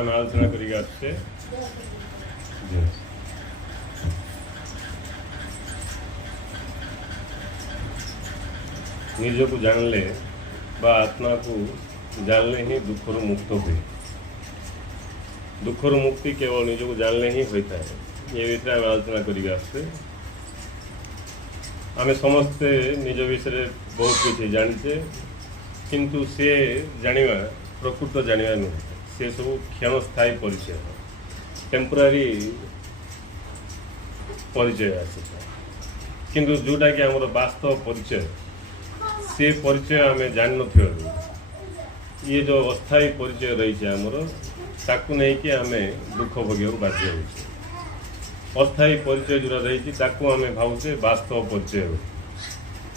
आम आलोचना करिक आसछे निज को जानले बा आत्मा को जानले ही दुखर मुक्त हुए। दुखर मुक्ति केवल निज को जानले ही होता है। ये विषय आम आलोचना करिक आसछे। आमे समस्ते निज विषय बहुत किसी जानिचे किंतु से जानिबा प्रकृत जानिबा नुहे। से सब क्षणस्थायी परिचय टेम्पोरारी परिचय आसे किंतु जोटा कि आमर वास्तव परिचय से परिचय आम जान न ये जो अस्थायी परिचय रही आमर ताकू नहीं कि आम दुख भोग बाध्य हो। अस्थायी परिचय जोड़ा रही आम भावुचे वास्तव परिचय हो।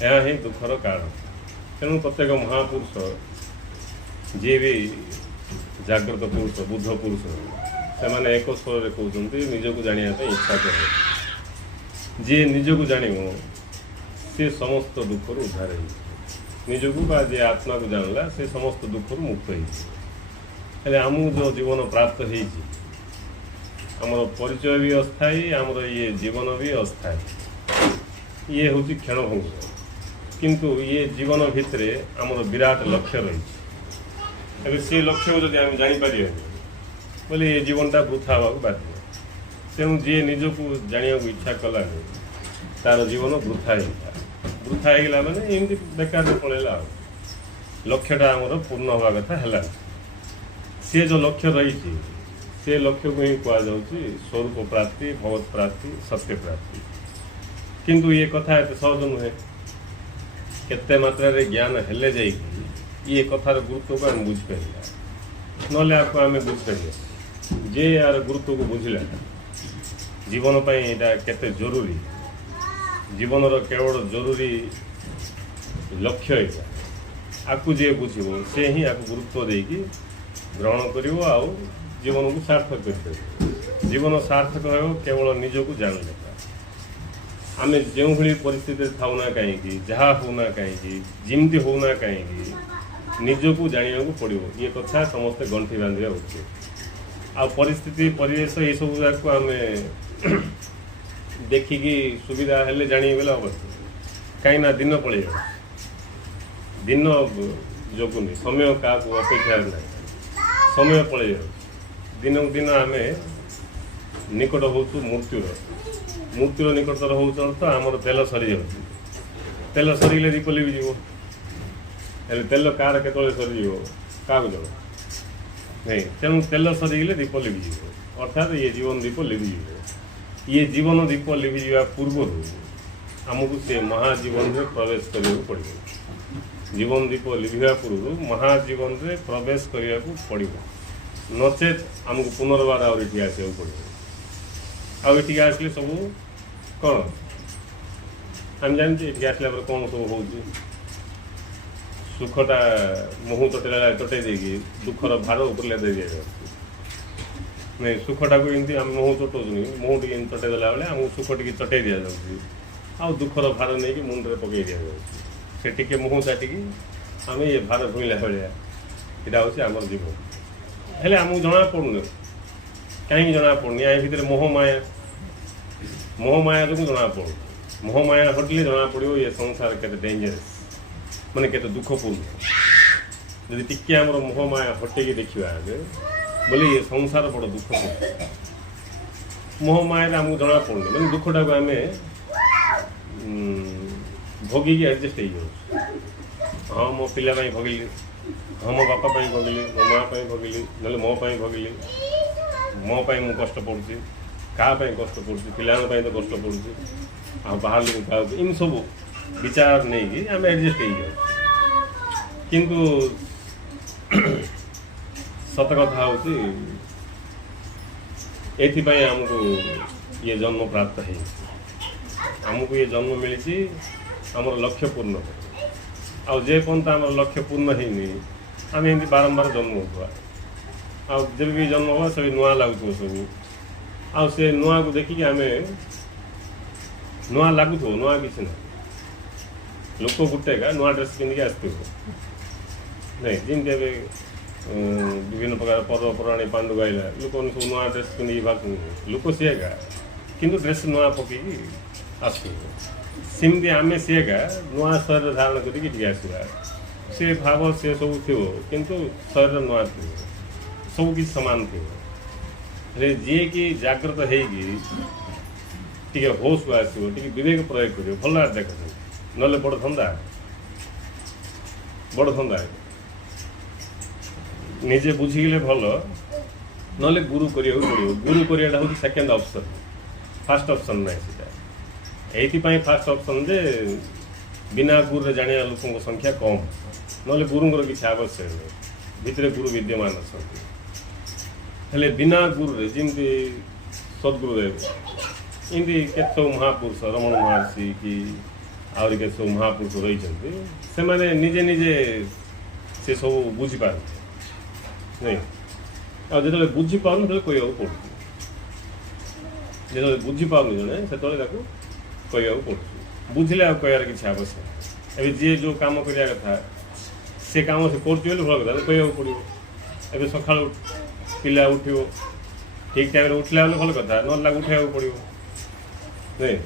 यह ही दुखर कारण। तेणु प्रत्येक महापुरुष जी भी जागृत पुरुष बुद्ध पुरुष से मैंने एक स्वर कहते निज को जाना इच्छा करे। जी निज को जान से समस्त दुखर उद्धार हो। निज को जी आत्मा को जानला से समस्त दुखर मुक्त हो। आमको जो जीवन प्राप्त हो आमर परिचय भी अस्थायी आमर ये जीवन भी अस्थायी। ये हूँ क्षणभंग किंतु ये जीवन भितर आमर विराट लक्ष्य रही। अभी से लक्ष्य को जब आम जापर बोले ये जीवनटा वृथा हाँ बाध्य। तेणु जी निज को जाना इच्छा कला तार जीवन वृथा वृथा होगा मैंने एमती बेकार पलैला। लक्ष्यटा आमर पूर्ण हवा कथा है। सी जो लक्ष्य रही से लक्ष्य को ही कहुच्छी स्वरूप प्राप्ति भगवत प्राप्ति सत्य प्राप्ति। किंतु ये कथा एत सहज नुहे। केते मात्रा रे ज्ञान हेले जाइए ये कथार गुरुत्व को आम बुझीपर ना आपको आम बुझीपर जे यार गुरुत्व को बुझला जीवन यहाँ केते जरूरी जीवन केवल जरूरी लक्ष्य यहाँ आपको जे बुझे से ही आपको गुरुत्व देकी ग्रहण कर जीवन को सार्थक कर। जीवन सार्थक हो केवल निज को जानले। आम जो भाई परिस्थिति थाउना कहीं जहाँ होना कहीं जमती होना कहीं निज को जाना पड़ो। ये कथा समस्ते गंठी बांधा उचित। आ परिस्थिति परिवेश ये सब जाक आम देखिकी सुविधा हेल्ले जानी बेले हम कहीं दिन पलि दिन जगुनि समय क्या अपेक्षा ना समय पलि दिन को दिन आम निकट हो मृत्युर निकटतर हो तो आमर तेल सरी जाऊँ। तेल सरीगले दीप लिभिज तेल कार के सरीज क्या जब नहीं। तेणु तेल सरीगले दीप लिभिज अर्थात ये जीवन दीप लिभिज। ये जीवन दीप लिभिज पूर्व आमको से महाजीवन में प्रवेश करने पड़ो। जीवन दीप लिभिया पूर्व महाजीवन में प्रवेश करने को पड़ो। नचेत आमको पुनर्बार आगे आसो पड़ो। आगे आसले सब कौन आम जानते ये आसला कौन सब हो सुखटा मुहँ तटेला तटे देगी दुखर भार ऊपर दे दिया नहीं। सुखटा को एमती आम मुहँ चटोनी मुहँ टी तटेदेला बेले आमको सुख टी चटे दि जाऊँगी दुखर भार नहीं कि मुंडे पकई दि जाऊँगी से टे मुहँ चाटिकी आम ये भार भुईला भाया यहाँ हूँ आम जीवन हेल्ले आमको जना पड़ून कहीं जना पड़ूनी या भितर मोहमाया जो जना पड़ू। मोहमाया हटले जना पड़ो ये संसार के डेंजरस माने केते दुखपूर्ण। जदि टिके आमर मोहमाया हटेकी देखा आगे बोले ये संसार बड़ दुखपूर्ण। मोहमाया आमको जना पड़ूनी मैंने दुखटा को आम भोगिकी एडजस्ट हो। हाँ मो पिला भोगली हाँ मो बापा भोगली मो माँ भोगली ना मो भोगली मो मु कष्ट पड़ुची क्या कष्ट पड़ुची पिला तो कष्ट पड़ुची आ बाहर लोग क्या इन सब विचार नहीं कि आम एडजस्ट हो। किंतु सत कथा हूँ ये आमको ये जन्म प्राप्त है। आमको ये जन्म मिली आमर लक्ष्य पूर्ण हो। जे पर्यंत आम लक्ष्य पूर्ण है आम एमती बारंबार जन्म होगा। जब भी जन्म हो सब नुआ लगुव सब आ से नुआ को देखिकी आम नुआ लगुव नुआ किसी ना लोक गोटे का नुआ ड्रेस पिंधिकी आसो नहीं जमी ବିଭିନ୍ନ ପ୍ରକାର ପର୍ବପର୍ବାଣି ପାଣ୍ଡୁ ଗାଇଲା ଲୋକମାନେ ସବୁ ନୂଆ ଡ୍ରେସ୍ ପିନ୍ଧିକି ଲୋକ ସିଏକା କିନ୍ତୁ ଡ୍ରେସ୍ ନୂଆ ପକେଇକି ଆସିବ ସେମିତି ଆମେ ସିଏକା ନୂଆ ଶରୀର ଧାରଣ କରିକି ଟିକେ ଆସିବା ସେ ଭାବ ସେ ସବୁ ଥିବ କିନ୍ତୁ ଶରୀର ନୂଆ ଥିବ ସବୁ କିଛି ସମାନ ଥିବ ହେଲେ ଯିଏକି ଜାଗ୍ରତ ହେଇକି ଟିକେ ହୋସ୍କୁ ଆସିବ ଟିକେ ବିବେକ ପ୍ରୟୋଗ କରିବ ଭଲ ଦେଖନ୍ତୁ ନହେଲେ ବଡ଼ ଧନ୍ଦା ନିଜେ ବୁଝିଗଲେ ଭଲ ନହେଲେ ଗୁରୁ କରିବାକୁ ପଡ଼ିବ ଗୁରୁ କରିବାଟା ହେଉଛି ସେକେଣ୍ଡ ଅପସନ୍ ଫାଷ୍ଟ ଅପସନ୍ ନାହିଁ ସେଇଟା ଏଇଥିପାଇଁ ଫାଷ୍ଟ ଅପସନ୍ ଯେ ବିନା ଗୁରୁରେ ଜାଣିବା ଲୋକଙ୍କ ସଂଖ୍ୟା କମ୍ ନହେଲେ ଗୁରୁଙ୍କର କିଛି ଆବଶ୍ୟକ ନାହିଁ ଭିତରେ ଗୁରୁ ବିଦ୍ୟମାନ ଅଛନ୍ତି ହେଲେ ବିନା ଗୁରୁରେ ଯେମିତି ସଦ୍ଗୁରୁଦେବ ଏମିତି କେତେ ସବୁ ମହାପୁରୁଷ ରମଣ ମହର୍ଷି କି ଆହୁରି କେତେ ସବୁ ମହାପୁରୁଷ ରହିଛନ୍ତି ସେମାନେ ନିଜେ ନିଜେ ସେ ସବୁ ବୁଝିପାରନ୍ତି ନାଇଁ ଆଉ ଯେତେବେଳେ ବୁଝିପାରୁନି ସେତେବେଳେ କହିବାକୁ ପଡ଼ୁଛି ଯେତେବେଳେ ବୁଝିପାରୁନି ଜଣେ ସେତେବେଳେ ତାକୁ କହିବାକୁ ପଡ଼ୁଛି ବୁଝିଲେ ଆଉ କହିବାର କିଛି ଆବଶ୍ୟକ ଏବେ ଯିଏ ଯେଉଁ କାମ କରିବା କଥା ସେ କାମ ସେ କରୁଛି ବୋଲି ଭଲ କଥା କହିବାକୁ ପଡ଼ିବ ଏବେ ସକାଳୁ ପିଲା ଉଠିବ ଠିକ୍ ଟାଇମ୍ରେ ଉଠିଲା ବେଲେ ଭଲ କଥା ନହେଲେ ତାକୁ ଉଠାଇବାକୁ ପଡ଼ିବ ନାଇଁ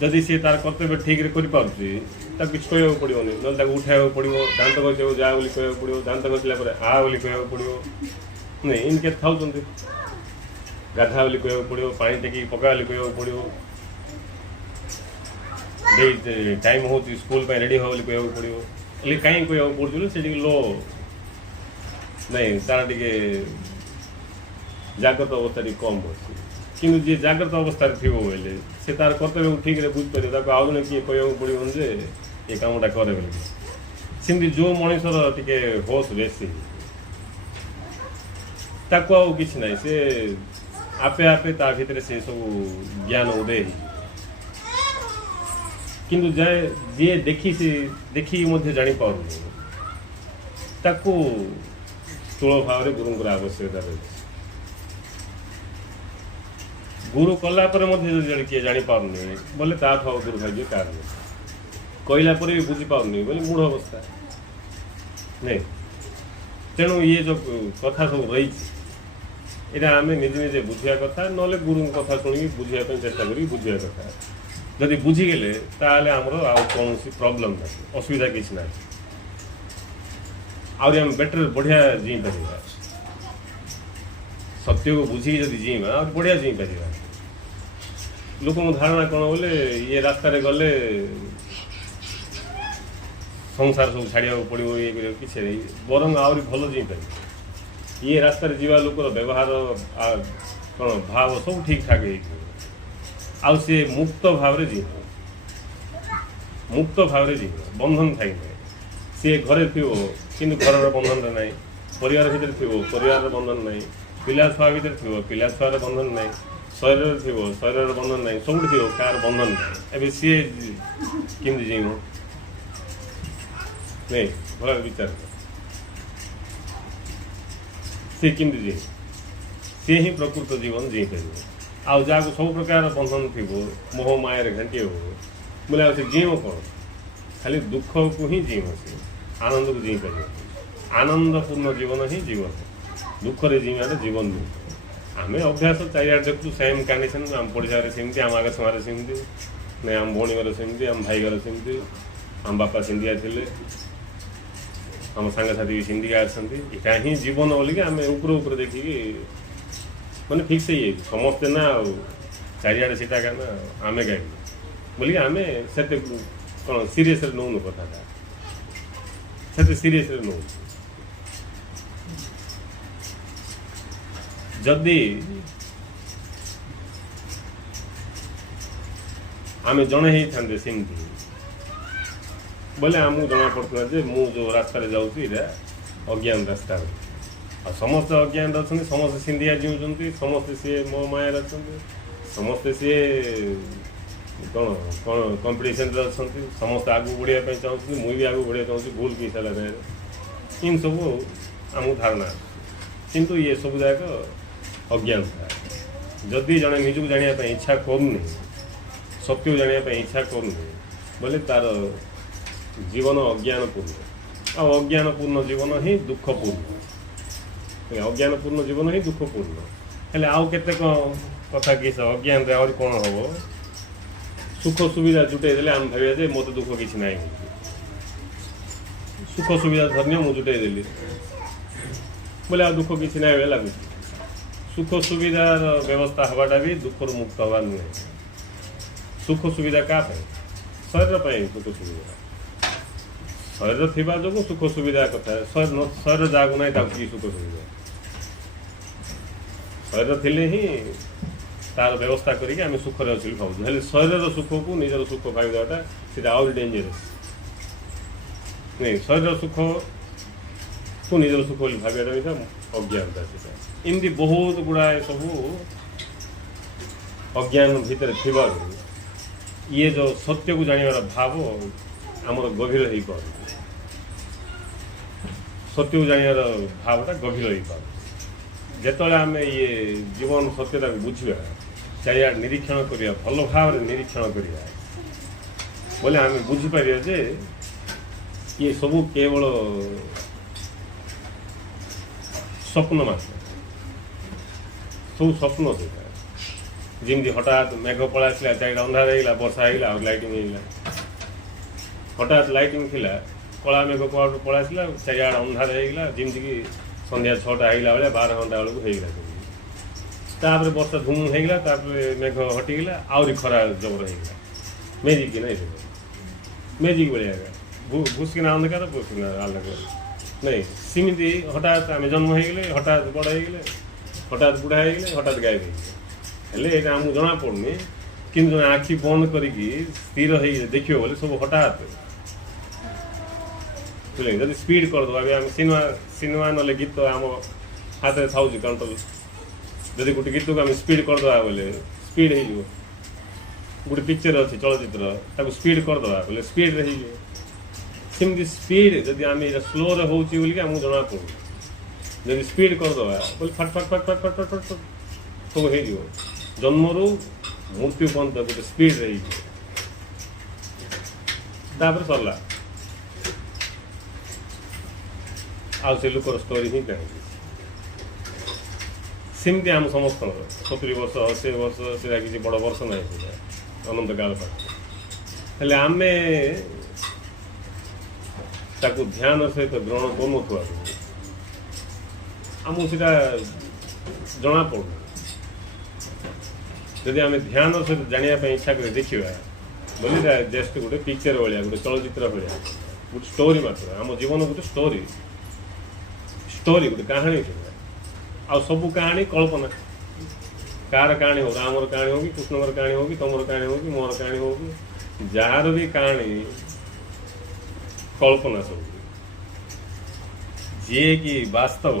ଯଦି ସିଏ ତାର କର୍ତ୍ତବ୍ୟ ଠିକ୍ରେ କରିପାରୁଛି ତାକୁ କିଛି କହିବାକୁ ପଡ଼ିବନି ନହେଲେ ତାକୁ ଉଠାଇବାକୁ ପଡ଼ିବ ଦାନ୍ତ ଘଷିବାକୁ ଯା ବୋଲି କହିବାକୁ ପଡ଼ିବ ଦାନ୍ତ ଘଷିଲା ପରେ ଆ ବୋଲି କହିବାକୁ ପଡ଼ିବ ନାଇଁ ଏମିତି କେତେ ଥାଉଛନ୍ତି ଗାଧା ବୋଲି କହିବାକୁ ପଡ଼ିବ ପାଣି ଟେକିକି ପକା ବୋଲି କହିବାକୁ ପଡ଼ିବ ଟାଇମ୍ ହେଉଛି ସ୍କୁଲ ପାଇଁ ରେଡ଼ି ହେବା ବୋଲି କହିବାକୁ ପଡ଼ିବ ହେଲେ କାହିଁକି କହିବାକୁ ପଡ଼ୁଛି ବୋଲି ସେ ଟିକେ ଲୋ ନାଇଁ ତାର ଟିକେ ଜାଗ୍ରତ ଅବସ୍ଥା ଟିକେ କମ୍ ଅଛି କିନ୍ତୁ ଯିଏ ଜାଗ୍ରତ ଅବସ୍ଥାରେ ଥିବ ବୋଇଲେ ସେ ତାର କର୍ତ୍ତବ୍ୟକୁ ଠିକ୍ରେ ବୁଝିପାରିବ ତାକୁ ଆଉ ଜଣେ କିଏ କହିବାକୁ ପଡ଼ିବନି ଯେ ଏ କାମଟା କରେ ବୋଲି ସେମିତି ଯେଉଁ ମଣିଷର ଟିକେ ହୋସ୍ ବେଶୀ ତାକୁ ଆଉ କିଛି ନାହିଁ ସେ ଆପେ ଆପେ ତା ଭିତରେ ସେ ସବୁ ଜ୍ଞାନ ଉଦୟ କିନ୍ତୁ ଯିଏ ଦେଖିକି ମଧ୍ୟ ଜାଣିପାରୁନି ତାକୁ ସ୍ଥୂଳ ଭାବରେ ଗୁରୁଙ୍କର ଆବଶ୍ୟକତା ରହିଛି ଗୁରୁ କଲା ପରେ ମଧ୍ୟ ଯଦି ଜଣେ କିଏ ଜାଣିପାରୁନି ବୋଲେ ତାଠୁ ଆଉ ଦୁର୍ଭାଗ୍ୟ କାହାର ନାହିଁ କହିଲା ପରେ ବି ବୁଝିପାରୁନି ବୋଲେ ମୂଢ଼ ଅବସ୍ଥା ନାଇଁ ତେଣୁ ଇଏ ଯେଉଁ କଥା ସବୁ ରହିଛି ଏଇଟା ଆମେ ନିଜେ ନିଜେ ବୁଝିବା କଥା ନହେଲେ ଗୁରୁଙ୍କ କଥା ଶୁଣିକି ବୁଝିବା ପାଇଁ ଚେଷ୍ଟା କରିକି ବୁଝିବା କଥା ଯଦି ବୁଝିଗଲେ ତାହେଲେ ଆମର ଆଉ କୌଣସି ପ୍ରୋବ୍ଲେମ୍ ନାହିଁ ଅସୁବିଧା କିଛି ନାହିଁ ଆହୁରି ଆମେ ବେଟର ବଢ଼ିଆ ଜିଇଁ ପାରିବା ସତ୍ୟକୁ ବୁଝିକି ଯଦି ଜିଇଁବା ଆହୁରି ବଢ଼ିଆ ଜିଇଁ ପାରିବା ଲୋକଙ୍କ ଧାରଣା କ'ଣ ବୋଲେ ଇଏ ରାସ୍ତାରେ ଗଲେ ସଂସାର ସବୁ ଛାଡ଼ିବାକୁ ପଡ଼ିବ ଇଏ କରିବାକୁ କିଛି ନାହିଁ ବରଂ ଆହୁରି ଭଲ ଜିଇଁ ପାରିବ ଇଏ ରାସ୍ତାରେ ଯିବା ଲୋକର ବ୍ୟବହାର କ'ଣ ଭାବ ସବୁ ଠିକ୍ ଠାକ୍ ହେଇଯିବ ଆଉ ସେ ମୁକ୍ତ ଭାବରେ ଯିବ ବନ୍ଧନ ଥାଇ ନାହିଁ ସିଏ ଘରେ ଥିବ କିନ୍ତୁ ଘରର ବନ୍ଧନରେ ନାହିଁ ପରିବାର ଭିତରେ ଥିବ ପରିବାରର ବନ୍ଧନ ନାହିଁ ପିଲା ଛୁଆ ଭିତରେ ଥିବ ପିଲା ଛୁଆର ବନ୍ଧନ ନାହିଁ ଶରୀରରେ ଥିବ ଶରୀରର ବନ୍ଧନ ନାହିଁ ସବୁଠି ଥିବ କାହାର ବନ୍ଧନ ନାହିଁ ଏବେ ସିଏ କେମିତି ଯିବ ନାଇଁ ଭଲ ବିଚାର ସିଏ କେମିତି ଯିବ ସିଏ ହିଁ ପ୍ରକୃତ ଜୀବନ ଜିଇଁପାରିବ ଆଉ ଯାହାକୁ ସବୁ ପ୍ରକାର ବନ୍ଧନ ଥିବ ମୋହ ମାୟାରେ ଘାଣ୍ଟି ହେବ ବୋଲେ ଆଉ ସେ ଜିଇଁବ କ'ଣ ଖାଲି ଦୁଃଖକୁ ହିଁ ଜିଇଁବ ସେ ଆନନ୍ଦକୁ ଜିଇଁ ପାରିବ ଆନନ୍ଦପୂର୍ଣ୍ଣ ଜୀବନ ହିଁ ଜୀବନ ଦୁଃଖରେ ଜିଇଁବାଟା ଜୀବନ ନୁହେଁ ଆମେ ଅଭ୍ୟାସ ଚାରିଆଡ଼େ ଦେଖୁଛୁ ସେମ୍ କଣ୍ଡିସନ୍ ଆମ ପଡ଼ିଶାରେ ସେମିତି ଆମ ଆଗ ସମାଜରେ ସେମିତି ନାଇଁ ଆମ ଭଉଣୀ ଘର ସେମିତି ଆମ ଭାଇ ଘର ସେମିତି ଆମ ବାପା ସିନ୍ଧିଆ ଥିଲେ ଆମ ସାଙ୍ଗସାଥି ବି ସିନ୍ଧିକା ଅଛନ୍ତି ଏଇଟା ହିଁ ଜୀବନ ବୋଲିକି ଆମେ ଉପରେ ଦେଖିକି ମାନେ ଫିକ୍ସ ହେଇଯାଇଛି ସମସ୍ତେ ନା ଆଉ ଚାରିଆଡ଼େ ସେଇଟା ନା ଆମେ କାହିଁକି ବୋଲିକି ଆମେ ସେତେ କ'ଣ ସିରିୟସ୍ରେ ନେଉନୁ କଥାଟା ସେତେ ସିରିୟସ୍ରେ ନେଉଛୁ ଯଦି ଆମେ ଜଣେ ହେଇଥାନ୍ତେ ସେମିତି ବୋଲେ ଆମକୁ ଜଣାପଡ଼ୁଥିଲା ଯେ ମୁଁ ଯେଉଁ ରାସ୍ତାରେ ଯାଉଛି ଏଇଟା ଅଜ୍ଞାନ ରାସ୍ତା ଆଉ ସମସ୍ତେ ଅଜ୍ଞାନରେ ଅଛନ୍ତି ସମସ୍ତେ ସିନ୍ଧିଆ ଜିଉଛନ୍ତି ସମସ୍ତେ ସିଏ ମୋ ମାୟାରେ ଅଛନ୍ତି ସମସ୍ତେ ସିଏ କ'ଣ କ'ଣ କମ୍ପିଟିସନ୍ରେ ଅଛନ୍ତି ସମସ୍ତେ ଆଗକୁ ବଢ଼ିବା ପାଇଁ ଚାହୁଁଛନ୍ତି ମୁଁ ବି ଆଗକୁ ବଢ଼ିବା ଚାହୁଁଛି ଭୁଲ କି ସାରିଲା ବେଳେ ଏମିତି ସବୁ ଆମକୁ ଧାରଣା କିନ୍ତୁ ଇଏ ସବୁ ଯାକ ଅଜ୍ଞାନ ଥାଏ ଯଦି ଜଣେ ନିଜକୁ ଜାଣିବା ପାଇଁ ଇଚ୍ଛା କରୁନି ସତ୍ୟକୁ ଜାଣିବା ପାଇଁ ଇଚ୍ଛା କରୁନି ବୋଲେ ତାର ଜୀବନ ଅଜ୍ଞାନପୂର୍ଣ୍ଣ ଆଉ ଅଜ୍ଞାନପୂର୍ଣ୍ଣ ଜୀବନ ହିଁ ଦୁଃଖପୂର୍ଣ୍ଣ। ଅଜ୍ଞାନପୂର୍ଣ୍ଣ ଜୀବନ ହିଁ ଦୁଃଖପୂର୍ଣ୍ଣ। ହେଲେ ଆଉ କେତେ କ'ଣ କଥା କିସ ଅଜ୍ଞାନରେ ଆହୁରି କ'ଣ ହେବ, ସୁଖ ସୁବିଧା ଜୁଟେଇ ଦେଲେ ଆମେ ଭାବିବା ଯେ ମୋତେ ଦୁଃଖ କିଛି ନାହିଁ। ସୁଖ ସୁବିଧା ଧନ୍ୟ ମୁଁ ଜୁଟେଇ ଦେଲି ବୋଲେ ଆଉ ଦୁଃଖ କିଛି ନାହିଁ ଭଳିଆ ଲାଗୁଛି। ସୁଖ ସୁବିଧାର ବ୍ୟବସ୍ଥା ହେବାଟା ବି ଦୁଃଖରୁ ମୁକ୍ତ ହେବା ନୁହେଁ। ସୁଖ ସୁବିଧା କାହା ପାଇଁ? ଶରୀର ପାଇଁ ସୁଖ ସୁବିଧା। ଶରୀର ଥିବା ଯୋଗୁଁ ସୁଖ ସୁବିଧା କଥା। ଶରୀର ଯାହାକୁ ନାହିଁ ତାକୁ କି ସୁଖ ସୁବିଧା? ଶରୀର ଥିଲେ ହିଁ ତାର ବ୍ୟବସ୍ଥା କରିକି ଆମେ ସୁଖରେ ଅଛୁ ବୋଲି ଭାବୁଛୁ। ହେଲେ ଶରୀରର ସୁଖକୁ ନିଜର ସୁଖ ଭାବି ଦେବାଟା ସେଇଟା ଆହୁରି ଡେଞ୍ଜରସ୍। ନାଇଁ, ଶରୀରର ସୁଖକୁ ନିଜର ସୁଖ ବୋଲି ଭାବିବାଟା ବି ଅଜ୍ଞାନତା। ସେଇଟା ଏମିତି ବହୁତ ଗୁଡ଼ାଏ ସବୁ ଅଜ୍ଞାନ ଭିତରେ ଥିବାରୁ ଇଏ ଯେଉଁ ସତ୍ୟକୁ ଜାଣିବାର ଭାବ ଆମର ଗଭୀର ହେଇପାରୁନି। ସତ୍ୟକୁ ଜାଣିବାର ଭାବଟା ଗଭୀର ହେଇପାରୁନି। ଯେତେବେଳେ ଆମେ ଇଏ ଜୀବନ ସତ୍ୟତାକୁ ବୁଝିବା, ଚାରିଆଡ଼େ ନିରୀକ୍ଷଣ କରିବା, ଭଲ ଭାବରେ ନିରୀକ୍ଷଣ କରିବା, ବୋଲେ ଆମେ ବୁଝିପାରିବା ଯେ ଇଏ ସବୁ କେବଳ ସ୍ୱପ୍ନ ମାତ୍ର। ସବୁ ସ୍ୱପ୍ନ ସେଇଟା। ଯେମିତି ହଠାତ୍ ମେଘ ପଳେଇ ଆସିଲା, ଚାରିଟା ଅନ୍ଧାର ହେଇଗଲା, ବର୍ଷା ହେଇଗଲା, ଆଉ ଲାଇଟିଂ ହେଇଗଲା। ହଠାତ୍ ଲାଇଟିଂ ଥିଲା, କଳା ମେଘ କୁଆଡ଼ୁ ପଳେଇ ଆସିଲା, ଚାରିଆଡ଼େ ଅନ୍ଧାର ହେଇଗଲା, ଯେମିତିକି ସନ୍ଧ୍ୟା 6ଟା ହେଇଗଲା ବେଳେ 12 ଘଣ୍ଟା ବେଳକୁ ହେଇଗଲା। ତାପରେ ବର୍ଷା ଧୁମ୍ ହେଇଗଲା, ତାପରେ ମେଘ ହଟିଗଲା, ଆହୁରି ଖରା ଜବର ହେଇଗଲା। ମ୍ୟାଜିକ୍ କି ନାଇଁ? ମ୍ୟାଜିକ୍ ଭଳିଆ ଭୁସିକିନା ଅନ୍ଧକାର ଭୁସିକିନା ଆଲୋକ ନାଇଁ। ସେମିତି ହଠାତ୍ ଆମେ ଜନ୍ମ ହେଇଗଲେ, ହଠାତ୍ ବଡ଼ ହେଇଗଲେ, ହଠାତ୍ ବୁଢ଼ା ହେଇଗଲେ, ହଠାତ୍ ଗାୟବ ହେଇଗଲେ। ହେଲେ ଏଇଟା ଆମକୁ ଜଣାପଡ଼ୁନି, କିନ୍ତୁ ଜଣେ ଆଖି ବନ୍ଦ କରିକି ସ୍ଥିର ହେଇକି ଦେଖିବ ବୋଲେ ସବୁ ହଠାତ୍ ବୁଝିଲେ। ଯଦି ସ୍ପିଡ୍ କରିଦେବା, ଏବେ ଆମେ ସିନେମା ନହେଲେ ଗୀତ ଆମ ହାତରେ ଥାଉଛି କଣ୍ଟ୍ରୋଲ। ଯଦି ଗୋଟେ ଗୀତକୁ ଆମେ ସ୍ପିଡ୍ କରିଦେବା ବୋଲେ ସ୍ପିଡ୍ ହେଇଯିବ। ଗୋଟେ ପିକ୍ଚର ଅଛି ଚଳଚ୍ଚିତ୍ର, ତାକୁ ସ୍ପିଡ୍ କରିଦେବା ବୋଲେ ସ୍ପିଡ୍ରେ ହେଇଯିବ। ସେମିତି ସ୍ପିଡ୍ ଯଦି ଆମେ ଏଇଟା ସ୍ଲୋରେ ହେଉଛି ବୋଲିକି ଆମକୁ ଜଣାପଡ଼ୁନି। ଯଦି ସ୍ପିଡ୍ କରିଦେବା ବୋଲେ ଫଟ୍ ଫଟ୍ ଫଟ୍ ଫଟ୍ ଫଟ୍ ଫଟ୍ ଫଟ୍ ଫଟ୍ ସବୁ ହେଇଯିବ। ଜନ୍ମରୁ ମୃତ୍ୟୁ ପର୍ଯ୍ୟନ୍ତ ଗୋଟେ ସ୍ପିଡ୍ରେ ହେଇଯିବ। ତାପରେ ସରିଲା, ଆଉ ସେ ଲୋକର ଷ୍ଟୋରି ହିଁ କାହିଁକି। ସେମିତି ଆମ ସମସ୍ତଙ୍କର 70 ବର୍ଷ 80 ବର୍ଷ ସେଇଟା କିଛି ବଡ଼ ବର୍ଷ ନାହିଁ, ସେଇଟା ଅନନ୍ତକାଳ ପାଇଁ। ହେଲେ ଆମେ ତାକୁ ଧ୍ୟାନ ସହିତ ଗ୍ରହଣ କରୁନଥିବା ଆମକୁ ସେଇଟା ଜଣାପଡ଼ୁନି। ଯଦି ଆମେ ଧ୍ୟାନ ସହିତ ଜାଣିବା ପାଇଁ ଇଚ୍ଛା କରି ଦେଖିବା ବୋଲେ ଏଇଟା ଜଷ୍ଟ ଗୋଟେ ପିକ୍ଚର ଭଳିଆ, ଗୋଟେ ଚଳଚ୍ଚିତ୍ର ଭଳିଆ, ଗୋଟେ ଷ୍ଟୋରି ମାତ୍ର। ଆମ ଜୀବନ ଗୋଟେ ଷ୍ଟୋରି, ଗୋଟେ କାହାଣୀ ଥିଲା। ଆଉ ସବୁ କାହାଣୀ କଳ୍ପନା। କାହାର କାହାଣୀ ହଉ, ରାମର କାହାଣୀ ହଉ କି କୃଷ୍ଣଙ୍କର କାହାଣୀ ହଉ କି ତମର କାହାଣୀ ହଉ କି ମୋର କାହାଣୀ ହଉ କି ଯାହାର ବି କାହାଣୀ, କଳ୍ପନା ସବୁ। ଯିଏ କି ବାସ୍ତବ,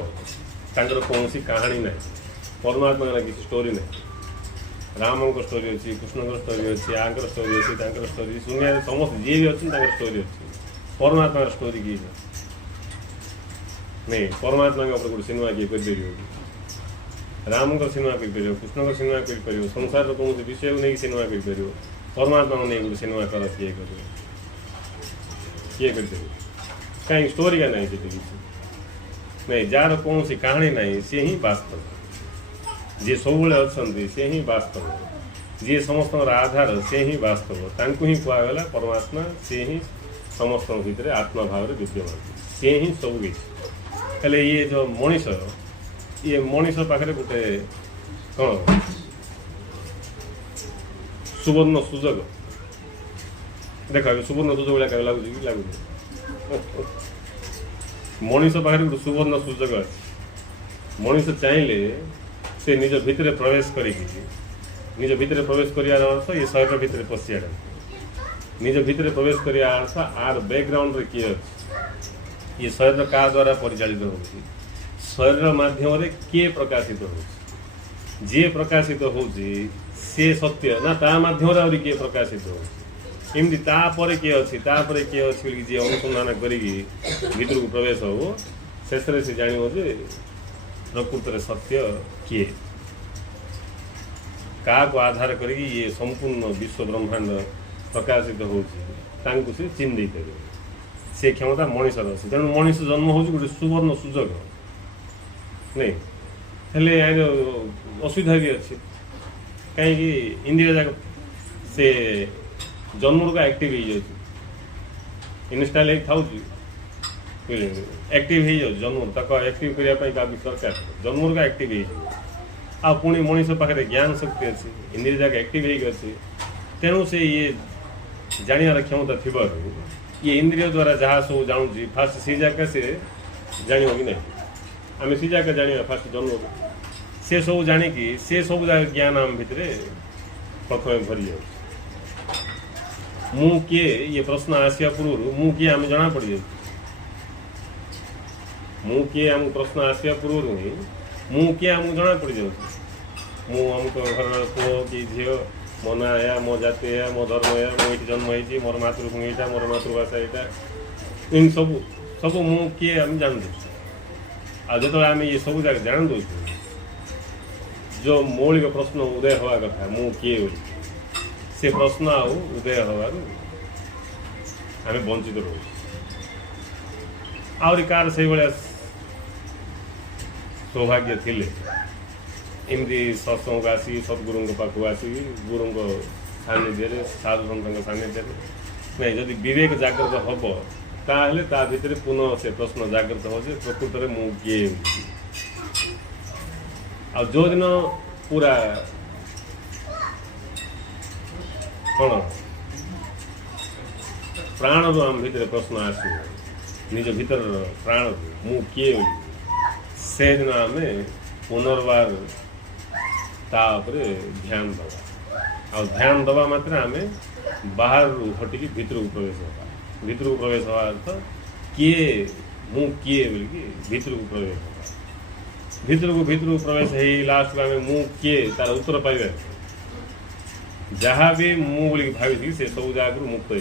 ତାଙ୍କର କୌଣସି କାହାଣୀ ନାହିଁ। ପରମାତ୍ମାଙ୍କର କିଛି ଷ୍ଟୋରି ନାହିଁ। ରାମଙ୍କ ଷ୍ଟୋରି ଅଛି, କୃଷ୍ଣଙ୍କର ଷ୍ଟୋରି ଅଛି, ଆଙ୍କର ଷ୍ଟୋରି ଅଛି, ତାଙ୍କର ଷ୍ଟୋରି, ଦୁନିଆରେ ସମସ୍ତେ ଯିଏ ବି ଅଛନ୍ତି ତାଙ୍କର ଷ୍ଟୋରି ଅଛି। ପରମାତ୍ମାର ଷ୍ଟୋରି କିଏ ନାଇଁ? ପରମାତ୍ମାଙ୍କ ଉପରେ ଗୋଟେ ସିନେମା କିଏ କରିପାରିବ? ରାମଙ୍କର ସିନେମା କରିପାରିବ, କୃଷ୍ଣଙ୍କର ସିନେମା କରିପାରିବ, ସଂସାରର କୌଣସି ବିଷୟକୁ ନେଇକି ସିନେମା କରିପାରିବ। ପରମାତ୍ମାକୁ ନେଇକି ଗୋଟେ ସିନେମା କର, କିଏ କରିବ? କିଏ କରିପାରିବ? କାହିଁକି ଷ୍ଟୋରିକା ନାହିଁ ସେଠି କିଛି ନାଇଁ। ଯାହାର କୌଣସି କାହାଣୀ ନାହିଁ ସିଏ ହିଁ ବାସ୍ତବ। ଯିଏ ସବୁବେଳେ ଅଛନ୍ତି ସିଏ ହିଁ ବାସ୍ତବ। ଯିଏ ସମସ୍ତଙ୍କର ଆଧାର ସିଏ ହିଁ ବାସ୍ତବ। ତାଙ୍କୁ ହିଁ କୁହାଗଲା ପରମାତ୍ମା। ସିଏ ହିଁ ସମସ୍ତଙ୍କ ଭିତରେ ଆତ୍ମା ଭାବରେ ବିଦ୍ୟମାନ, ସିଏ ହିଁ ସବୁ କିଛି। ହେଲେ ଇଏ ଯେଉଁ ମଣିଷ ପାଖରେ ଗୋଟେ କ'ଣ ସୁବର୍ଣ୍ଣ ସୁଯୋଗ। ଦେଖ, ସୁବର୍ଣ୍ଣ ସୁଯୋଗ ଭଳିଆ କେବେ ଲାଗୁଛି କି? ଲାଗୁଛି। ମଣିଷ ପାଖରେ ଗୋଟେ ସୁବର୍ଣ୍ଣ ସୁଯୋଗ ଅଛି। ମଣିଷ ଚାହିଁଲେ ସେ ନିଜ ଭିତରେ ପ୍ରବେଶ କରିକି, ନିଜ ଭିତରେ ପ୍ରବେଶ କରିବାର ଅର୍ଥ ଇଏ ଶରୀର ଭିତରେ ପଶିଆଟା। ନିଜ ଭିତରେ ପ୍ରବେଶ କରିବା ଅର୍ଥ ଆର ବ୍ୟାକଗ୍ରାଉଣ୍ଡରେ କିଏ ଅଛି, ଇଏ ଶରୀର କାହା ଦ୍ୱାରା ପରିଚାଳିତ ହେଉଛି, ଶରୀର ମାଧ୍ୟମରେ କିଏ ପ୍ରକାଶିତ ହେଉଛି। ଯିଏ ପ୍ରକାଶିତ ହେଉଛି ସିଏ ସତ୍ୟ ନା ତା ମାଧ୍ୟମରେ ଆହୁରି କିଏ ପ୍ରକାଶିତ ହେଉଛି। ଏମିତି ତାପରେ କିଏ ଅଛି ବୋଲି ଯିଏ ଅନୁସନ୍ଧାନ କରିକି ଭିତରକୁ ପ୍ରବେଶ ହେବ, ଶେଷରେ ସେ ଜାଣିବ ଯେ ପ୍ରକୃତରେ ସତ୍ୟ କିଏ, କାହାକୁ ଆଧାର କରିକି ଇଏ ସମ୍ପୂର୍ଣ୍ଣ ବିଶ୍ୱ ବ୍ରହ୍ମାଣ୍ଡ ପ୍ରକାଶିତ ହେଉଛି, ତାଙ୍କୁ ସେ ଚିହ୍ନି ଦେଇପାରିବ। से क्षमता मनीषर अच्छे तेणु मनीष जन्म हूँ गोटे सुवर्ण सुजोग नहीं हेले यार असुविधा भी अच्छे कहीं इंद्रिय जाक से जन्म का एक्टिव हो इनस्टॉल था एक्टिव हो जन्म तक एक्टिव करने का दरकार जन्म का एक्टिव हो पुणी मनीष पाखे ज्ञान शक्ति अच्छी इंद्रिय जाक एक्टिव अच्छे तेणु से ये जानियार क्षमता थी ये इंद्रिय द्वारा जहाँ सब जानूँ फास्ट सी जगह से जान कि नहीं आम सी जगह जाना फास्ट जन्म से सब जाणिकी से सब ज्ञान आम भितर प्रथम भरी जाऊँ मु किए ये प्रश्न आसिया पूर्व मु किए आम जना पड़ जाए मु किए आम प्रश्न आसिया पूर्व ही मु किए आम जना पड़ जाऊँ मु आम घर पुओ कि झील मो ना या मो जाति या मो धर्म या मुझे जन्म होती मोर मातृभूमि यहाँ मोर मातृभाषा यहाँ इन सब सब मु किए आम जान दे जो आम ये सब जगह जान दे जो मौलिक प्रश्न उदय हवा कथा मु किए से प्रश्न आउ उदय हवार आम वंचित रो आहरी कार से भाया सौभाग्य थिले एमती सत्संग आसी सद्गुरु पाखु आसी गुरु सानिध्य साधु सन्त सानिध्य नहीं जदि विवेक जागृत हम ताहले ता भितर पुनः से प्रश्न जागृत हो प्रकृत में मु किए आ जो दिन पूरा कौन प्राण रू आम भितर प्रश्न आस निज भीतर प्राण मु किए से दिन आम पुनर्वार तापर ध्यान दवा आ ध्यान दवा मात्र आम बाहर हटिकी भितर को प्रवेश होगा भितर को प्रवेश हवा अर्थ किए मु किए बोलिकी भितर को प्रवेश होगा भितर को प्रवेश है लास्ट में आम मु किए तार उत्तर पाइबा जहाँ भी मु बोलिकी भावी से सब जगह मुक्त हो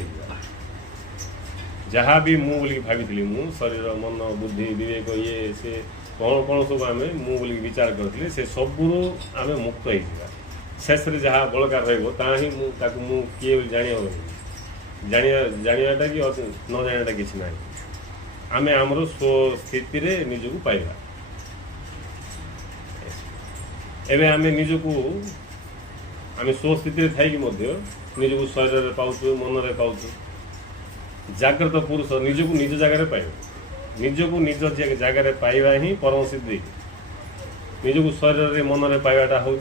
जहाँ भी मु बोलिकी भावी मु शरीर मन बुद्धि विवेक ये से कौन कौन सब आम मु बोलिकी विचार करते से सबू आम मुक्त हो शेष जहाँ बलकार रही मु किए जानी हम जानाटा कि न जानाटा कि ना आम आमर स्वस्थिति निजक पाइबा एवं आम निजक आम स्वस्थिति थी निजक शरीर पाचु मन में पाचु जागृत पुरुष निजक निज जगार पाइब निजक निज जगार पाइबा ही परम सिद्धि निजक शरीर मन में पाइबाटा हूँ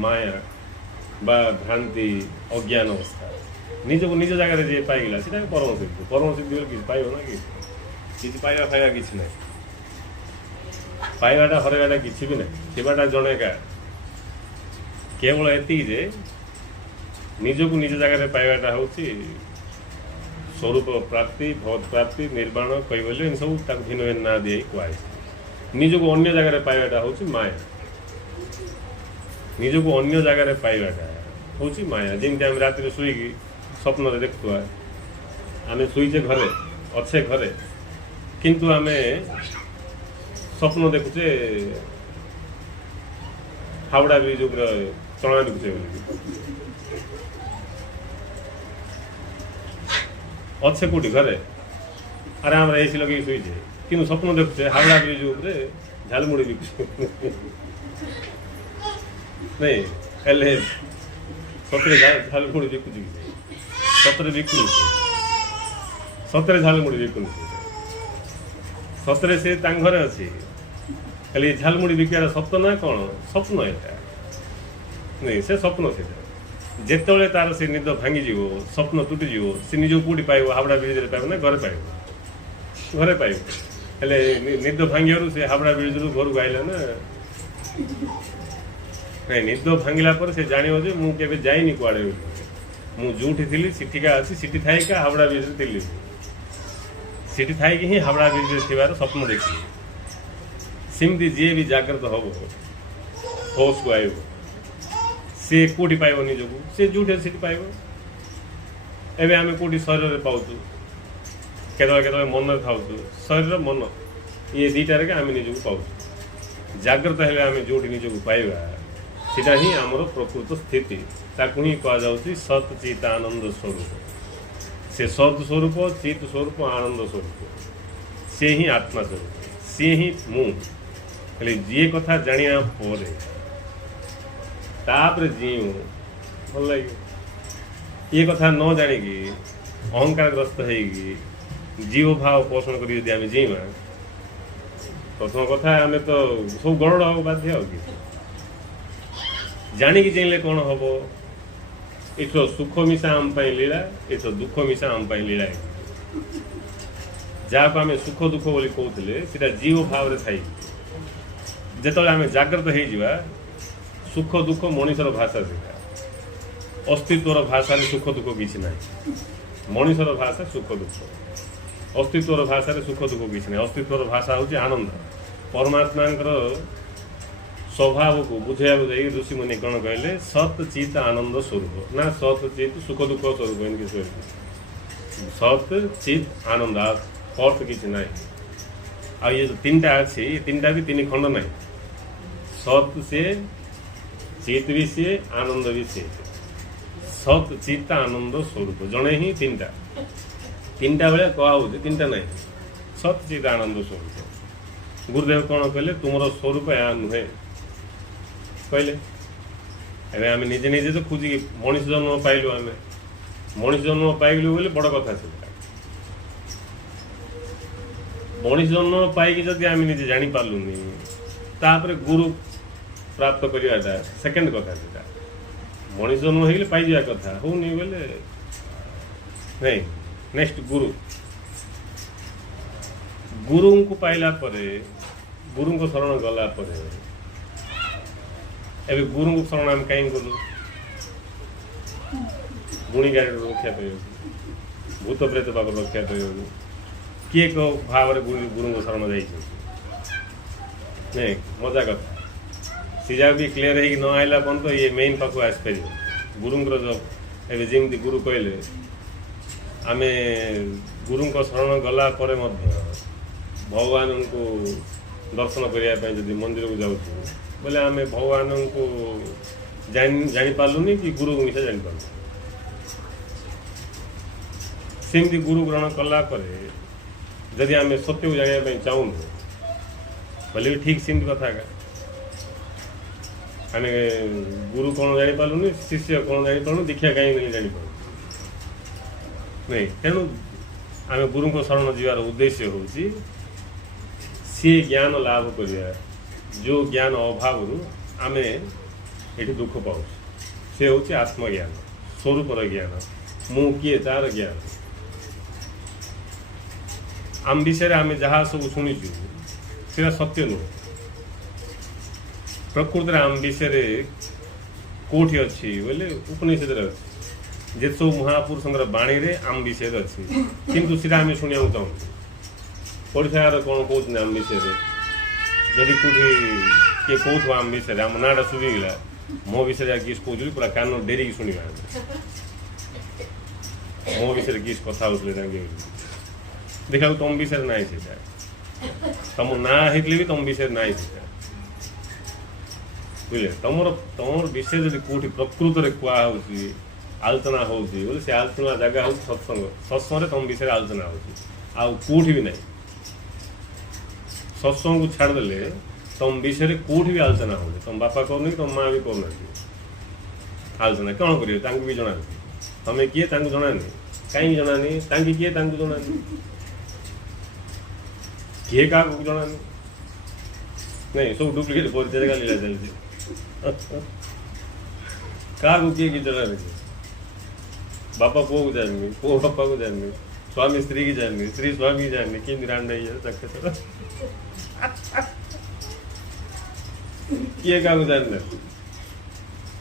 माया बा भ्रांति अज्ञान अवस्था निजक निज जगार जी पाइला से परम सिद्धि कि पाइब ना कि पाइबा फाइबा कि ना पाइबाटा हरैबाटा कि भी ना थिबाटा जनेका केवल एति जे निजक निज जगार पाइबाटा हूँ स्वरूप प्राप्ति भगवत प्राप्ति निर्वाण कैवल्य इन सब भिन्न भिन्न ना दिए कहुए निजक अन्य जगार पाइबाटा हूँ माया निजक अन्य जगार पाइबाटा हूँ माया जमी आम राति शुईकी स्वप्न देखुआ आम शुईचे घरे अच्छे घरे किंतु आम स्वप्न देखुचे हावड़ा ब्रिज चना बिकुचे अच्छे कौटी घरे आराम एसी लगे शुईचे कि स्वप्न देखुचे हावड़ा ब्रिज झालमुड़ी बिकुचे नहीं हेले सतरे झालमुड़ी बिकुचे सतरे बिकुनी सतरे झालमुड़ी बिकुनी सतरे से घरे अच्छी खाली झालमुड़ी बिकार सत ना कौन स्वप्न यहाँ नहीं से स्वप्न से जिते तार से निद भांगीज स्वप्न तुटीज से निज कौटी पाइब हावड़ा ब्रिज पाइब ना घरे पाइब हेले निद भांगी से हावड़ा ब्रिज रू घर को आइला ना नहीं निद भांगला पर से जान मुझे जाइनी कुआड़े मु जोठी थी सीठिका अच्छी सीटी थाइका हावड़ा ब्रिज थी सीटी थाइकी ही हावड़ा ब्रिज थी स्वप्न देखी सेमती जी भी जागृत हम होश को आए सी कौटी पाइब निजक सी जोटे सीट पाइब एवं आम कौटी शरीर पाचु के मन था शरीर मन ये दुटारे आम निजक पाचु जागृत हेले आम जो निजक पाइबा सीटा ही आमर प्रकृत स्थिति ताकू ही कहुच्छी सत चित आनंद स्वरूप से सत स्वरूप चित स्वरूप आनंद स्वरूप से ही आत्मा स्वरूप सी ही मु जी कथा जानिया तापर जीव भल लगे ये कथा न जानिकी अहंकार ग्रस्त होगी जीव भाव पोषण कर जीवा प्रथम कथा आम तो सब गड़ड़ हम बाध्य कि जानिकी चाहिए कौन हम एठ सुख मिशा आम लीला एठ दुख मिशा आम लीला जहाँ को आम सुख दुख बोली कहते जीव भाव थी जिते आम जाग्रत हो सुख दुख मनीषर भाषा से अस्तित्वर भाषा सुख दुख किसी ना मनीषर भाषा सुख दुख अस्तित्वर भाषा सुख दुख किसी ना अस्तित्वर भाषा हूँ आनंद परमात्मा स्वभाव को बुझाया जाए ऋषि मुनि कौन कहले सत चित आनंद स्वरूप ना सत चित सुख दुख स्वरूप इनकी सत चित आनंद अर्थ किसी ना आ ये जो तीन टा अच्छी ये तीन टा भी तीन खंड ना सत से चित भी से आनंद भी से सत चित आनंद स्वरूप जड़े ही तीन टा बेले कह तीन टा ना सत चित आनंद स्वरूप गुरुदेव कौन कहले तुम स्वरूप या नुहे कहले एवं आम निजे निजे तो खोजिकी मनीष जन्म पाइलु आम मनीष जन्म पाइलु बोले बड़ कथा से मनीष जन्म पाई जदि आम निजे जानी पार्लुनी तापर गुरु प्राप्त करवाटा सेकेंड कथा से मनीष जन्म हो पाई जा कथा होनी बोले नहीं नेक्स्ट गुरु को पाइला परे गुरु को शरण गला परे एवं गुरु को शरण आम कहीं गलु गुणी गाड़ी रक्षा पाइब भूत प्रेत पाक रक्षा पाइब किए को भाव गुरु को शरण जा नहीं मजा कथा सीजा भी क्लीयर है न आइला पर्यंत ये मेन पाक आसपार गुरुंर जब एवं जमी गुरु कहले आम गुरु को शरण गला परे भगवान को दर्शन करने जब मंदिर को जाऊँ बोले आम भगवान को जानी पार्लुनी कि गुरु को मिशा जानी पार्लु सेमती गुरु ग्रहण कला जदि आम सत्य को जाना चाहूँ बोले भी ठीक सेमती कथा आम गुरु कौन जानी पार्लुनी शिष्य कौन जानी पार्लु दीक्षा कहीं मिले जानी पार्लु नहीं तेणु आम गुरु को शरण जीवार उद्देश्य हूँ सी ज्ञान लाभ करिया जो ज्ञान अभाव आम ये दुख पाऊ से हूँ आत्मज्ञान स्वरूपर ज्ञान मु किए तार ज्ञान आम विषय आम जहाँ सब शुणुचु से सत्य नुह प्रकृति आम विषय कौटी अच्छी बोले उपनिषद अच्छी जे सब महापुरुषर बाणी रे आम विषय अच्छी किंतु सीधा आम शुणा चाहूँ पड़िशार कौन कहते आम विषय जदि कौटी किए कौथ आम विषय आम नाटा शुभिगला मो विषय किस कौन पूरा कान डेरी की शुणा मो विषय किस कथा देखा तुम विषय ना तुम ना होते भी तुम विषय ना बुझे तुम तुम विषय जब कौटी प्रकृत में कहुच्छी आलोचना होती बोले से आलोचना जगह हूँ सत्संग सत्संग तुम विषय आलोचना होती भी ना सत्संग को छाड़देले तुम विषय कौटी भी आलोचना हो तुम बापा कहूनी तुम माँ भी कहना आलोचना कौन कर भी जना तुम्हें किए जना कहीं जनानी किए जनानी किए क्या जनानी नहीं सब डुप्लिकेट परिचय का लीला चलती क्या किए जना बापा पुओ को जाननी पुओ बापा को जाननी स्वामी स्त्री की जाननी स्त्री स्वामी की जाननी कि निरांडा किए क्या जानना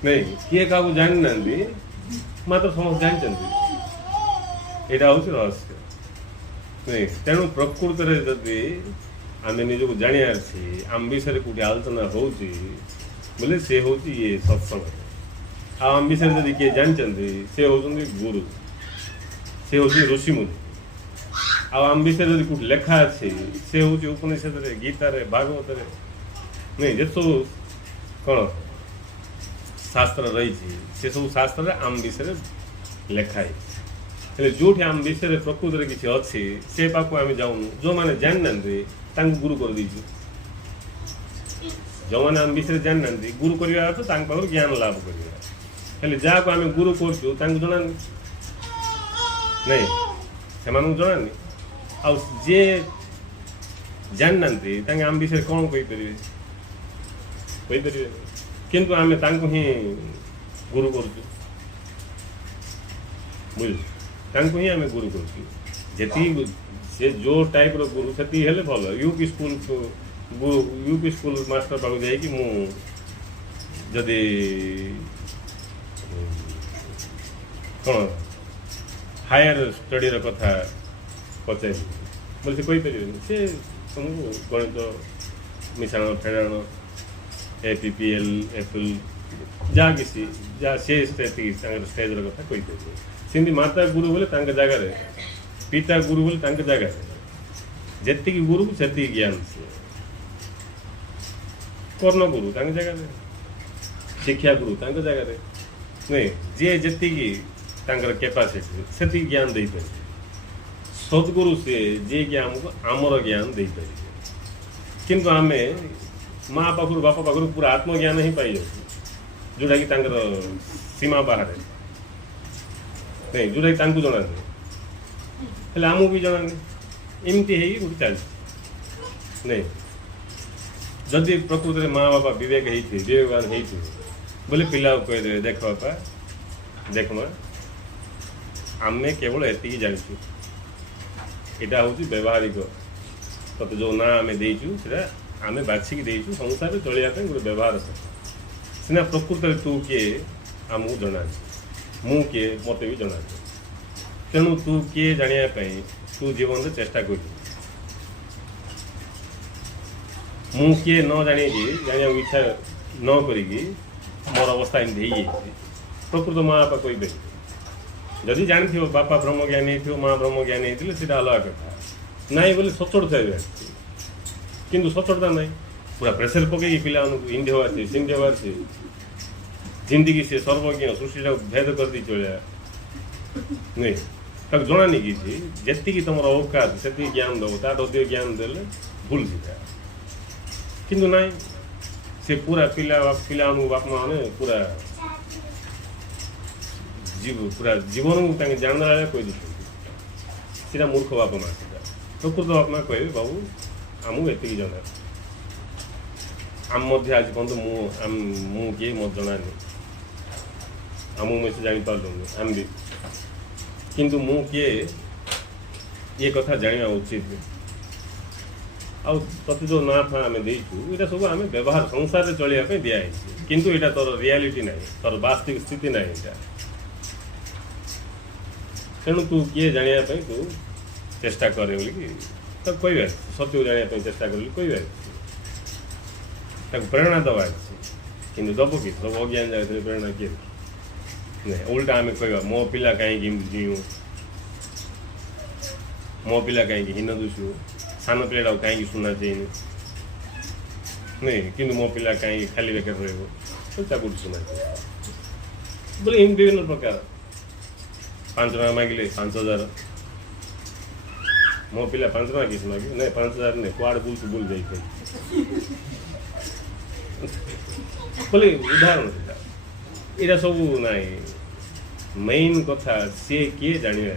नहीं किए क्या जानना मात्र समस्त जानते यहाँ हूँ रहस्य नहीं तेणु प्रकृति में जदि आम निजक जानार आम विषय कौटी आलोचना होले से हूँ ये सत्संग आम विषय जब किए जानते से होती गुरु से हूँ ऋषि मुनि आम विषय जब कौट लेखा अच्छी से हूँ उपनिषद गीतार भागवत नहीं जे सब कौन शास्त्र रही से सब शास्त्र आम विषय लेखाई हेले जोठी आम विषय प्रकृति किसी अच्छी से पाक आम जाऊनु जो मैंने जाना गुरु कर दीचु जो मैंने आम विषय जाना गुरु करवा तो ज्ञान लाभ कर जहाँ को आम गुरु करूँ जना नहीं से जनानी आ जे जाना आम विषय कौन कहीपर किंतु आम ही गुरु करुँ बुझ ही आम गुरु करुँ से जो टाइप रो गुरु से हेले भल यूपी स्कूल मास्टर पाक जाकि जदि कौन हायर स्टडी कथा पचार बोले से कहीपर से तुमको गणित मिश्रण फेड़ाण APPL FL जहाँ किसी जहाँ से स्टेज कथा कहीपर सेमती माता गुरु बोले जगार पिता गुरु बोले जगार जी गुरु से ज्ञान से कर्ण गुरु जगार शिक्षा गुरु जगार नहीं जे जी कैपासीटी से ज्ञान दे पारे सद्गुरु से जे कि आमको आमर ज्ञान दे पारे किंतु आम माँ पाखु बापा पाखु पूरा आत्मज्ञान ही पाई जाऊँ जोटा कि सीमा बाहर नहीं जोटा कि जना हेल्ले आमको भी जना एमती है गोटे चलती नहीं जदि प्रकृति माँ बापा विवेकवान होते बोले पिला कहीदे देख बापा देख माँ आम केवल एति जाचु यहाँ हूँ व्यवहारिक तक जो ना आम देचु से आम बाछिकी देचु संसार चलिया गोटे व्यवहार सीना प्रकृति तू किए आमको जना मु किए मत भी जना तेणु तू किए जानापी तू जीवन में चेष्टा कर मु किए न जानी जाना इच्छा न करी मोर अवस्था एमती प्रकृत माँ बापा कहीपर जदि जानी बापा ब्रह्मज्ञानी हो माँ ब्रह्मज्ञानी होते सीटा अलग कथा नाई बोले सचोट थे किंतु सचोटता ना पूरा प्रेसर पकई पिला इंडी हवार से सिंडी हवार से जिंदगी से सर्वज्ञ सृष्टि भेद कर दी चलिया नहीं तक जना नहीं कि जी तुम औकात से ज्ञान दब तार अधिक ज्ञान देले भूल सीधा किंतु ना से पूरा पिला बाप माँ ने पूरा पूरा जीवन को जानना कही सीधा मूर्ख बाप माँ सीधा प्रकृत बाप माँ कहे बाबू आमको एति जना आम आज पर्यटन मु किए मत जनानी आमको मैं जानी पार्लुनि आम भी किंतु मु किए ये कथा जाना उचित आउ तते जो ना फा आम देचु यहाँ सब आम व्यवहार संसार चलिया दिखाई किंतु यहाँ तोर रियालिटी ना तोर वास्तविक स्थिति ना यहाँ तेणु तू किए जानापी तू चेष्टा करे बोलिकी तो कह सत्य जानापी चेष्टा कर प्रेरणा दबा कि दब कि सब अज्ञान जगह प्रेरणा किए नहीं उल्टा आम कह मो पिला कहीं जीव मो पिला कहीं हिन दुसु सान पिला कहीं सुना चाहिए नहीं कि मो पिला कहीं खाली बेकार रहा सुना बोले इन विभिन्न प्रकार 5 टका मागिले 5000 मो पिला 5 टका किस मागे नहीं 5000 नहीं कुआड़ बुल जाए बोले उदाहरण यहाँ सब ना मेन कथा सी किए जाना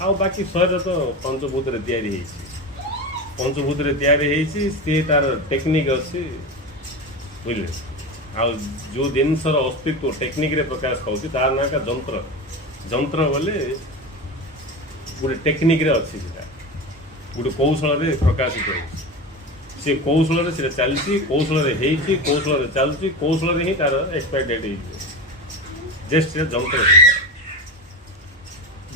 आ बाकी शरीर तो पंचभूत पंचभूत सी तार टेक्निक अच्छी बुझे आ जो जिनसर अस्तित्व टेक्निक रे प्रकाश पाँच तार ना का जंत्र जंत्र बोले गोटे टेक्निक रे अच्छी गोटे कौशल प्रकाशित हो सी कौशल से चलती कौशल कौशल चलती कौशल ही तार एक्सपायर डेट जस्ट जंत्र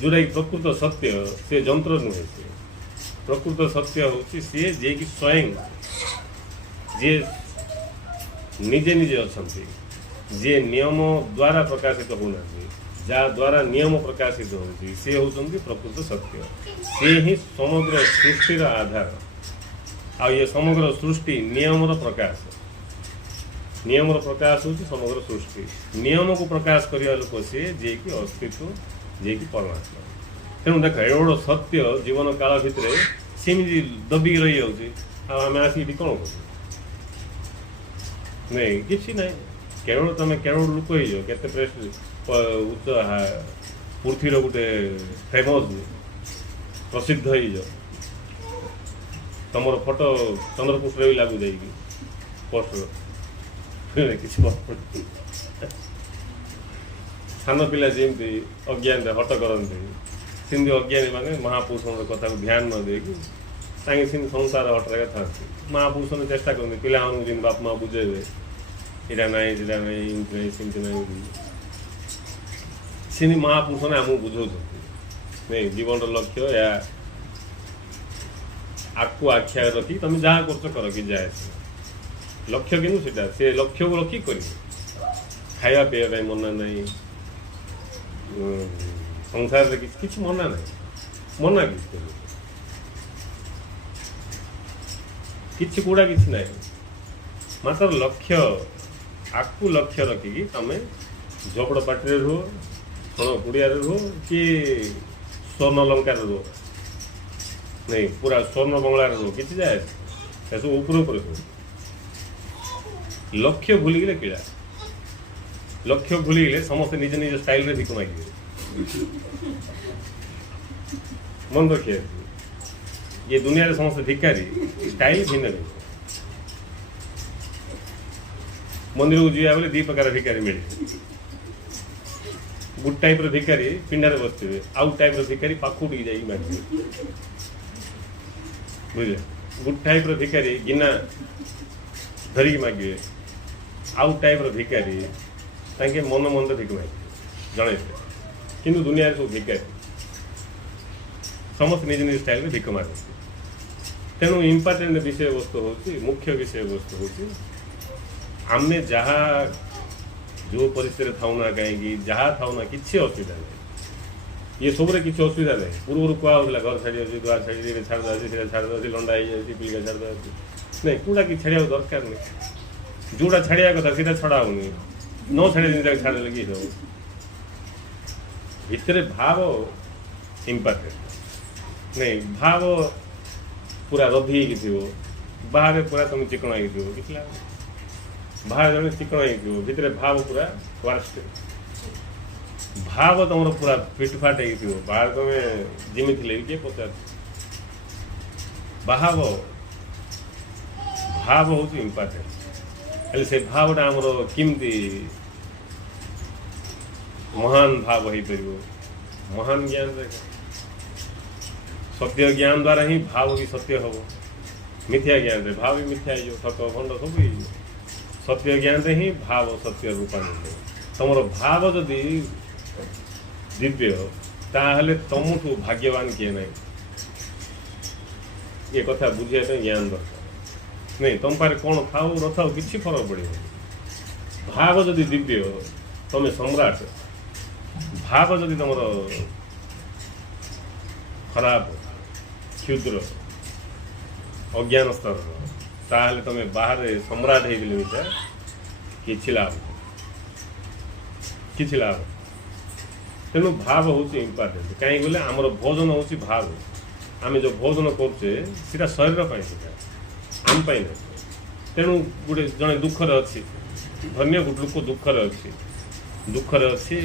जोटा कि प्रकृत सत्य से जंत्र नुहे प्रकृत सत्य हूँ सी जे कि स्वयं जे निजे निजे अच्छा जे नियम द्वारा प्रकाशित होना जहाँ द्वारा नियम प्रकाशित होती सी होती प्रकृत सत्य से ही समग्र सृष्टि आधार आ ये समग्र सृष्टि नियम प्रकाश नियम प्रकाश हूँ समग्र सृष्टि नियम को प्रकाश करने लोक सी जे कि अस्तित्व जे कि परमात्मा तेणु देख एवढ सत्य जीवन काल भितर सेमती दबिक रही जाऊँगी आम आसिक कौन कर नहीं किसी ना केवल तुम केवल लोक हो उच्च पृथ्वीर गोटे फेमस प्रसिद्ध हो तुम फोटो चंद्रपुष्ट भी लागू जा पोस्टर किसी सान पिला जमी अज्ञान हट करते सेमती अज्ञानी मैंने महापुरुषों कथा को ध्यान न देकी सेमती संसार हटरे था महापुरुष ने चेष्टा करते पिला जमी बाप माँ बुझेबे यहाँ ना सीटा ना इमती सेमती ना सेमती महापुरुष ने आमको बुझाऊँ नहीं जीवन लक्ष्य या आपको आख्या रखी तुम जहाँ कर कि जाए लक्ष्य कि से लक्ष्य को रखी कर खाया पीवा मना नहीं संसार किसी मना नहीं मना किसी गुड़ा किसी ना मात्र लक्ष्य आपको लक्ष्य रखिकी तुम झोपड़ पाटी रुह क्षण कुड़िया रुह कि स्वर्ण लंकार रुह नहीं पूरा स्वर्ण बंगला रुह कि जाए सब ऊपर लक्ष्य भूलिगले किड़ा लक्ष्य भूलिगले समस्त निज निज स्टाइल रे भिक मागे मन रखिए ये दुनिया रे समस्त भिकारी स्टाइल भिन्न भिन्न मंदिर को जीवा बोले दी प्रकार भिकारी मिले गुड टाइप भिकारी पिंडारे बसते आउ टाइप भिकारी पाखु टी जाई मागे बुझे गुड टाइप भिकारी गिना धरिकी मागे आउ टाइप भिकारी ताके मन मन भिक मागे जड़े किंतु दुनिया सब भिकारी समस्त निज निज स्टाइल भिक मागे तेणु इम्पोर्टेंट विषय वस्तु हूँ मुख्य विषय वस्तु हूँ आम जहाँ जो परिस्थिति थाऊ ना कहीं जहाँ थाऊ ना किसी असुविधा नहीं ये सब किसी असुविधा नहीं पूर्व कहला घर छाड़ी द्वार छाड़ी छाड़ छाड़ी लंडा हो जाए पिलिका छाड़ नहीं कूड़ा कि छाड़ा दरकार नहीं जोड़ा छाड़ा कथा सीधा छड़ा होनी न छाड़े छाड़े कि सब भितर भाव इम्पोर्टेंट नहीं भाव पूरा रधि थी बाहर पूरा तुम चिकना कि बाहर जन चिकना भितर भाव पूरा वास्ट भाव तुम पूरा फिटफाट हो बाहर तुम जिमी थे किए पचार भाव भाव हूँ इम्पोर्टेंट से भावटा आमर किमती महान भाव हो पार महान ज्ञान सत्य ज्ञान द्वारा ही भाव भी सत्य हम मिथ्या ज्ञान रे भाव भी मिथ्या हो ठक भंड सब सत्य ज्ञान रे ही भाव सत्य रूपांतरित तुम भाव जदि दिव्य ताहले तुमठू भाग्यवान किए ना ये कथा बुझे ज्ञान दरकार नहीं तुम पारे कौन थाऊ न थाऊ किसी फरक पड़े भाव जदि दिव्य तुम सम्राट भाव जदि तुम खराब क्षुद्र अज्ञान स्तर ताहले तुम बाहर सम्राट हो किसी लाभ किसी लाभ तेणु भाव हूँ इम्पोर्टेंट कहीं बोले आमर भोजन हूँ भाव आम जो भोजन करा शरीर आम ना तेणु गोटे जड़े दुखरे अच्छी धन्य गोटे लोक दुखरे अच्छी दुखरे अच्छी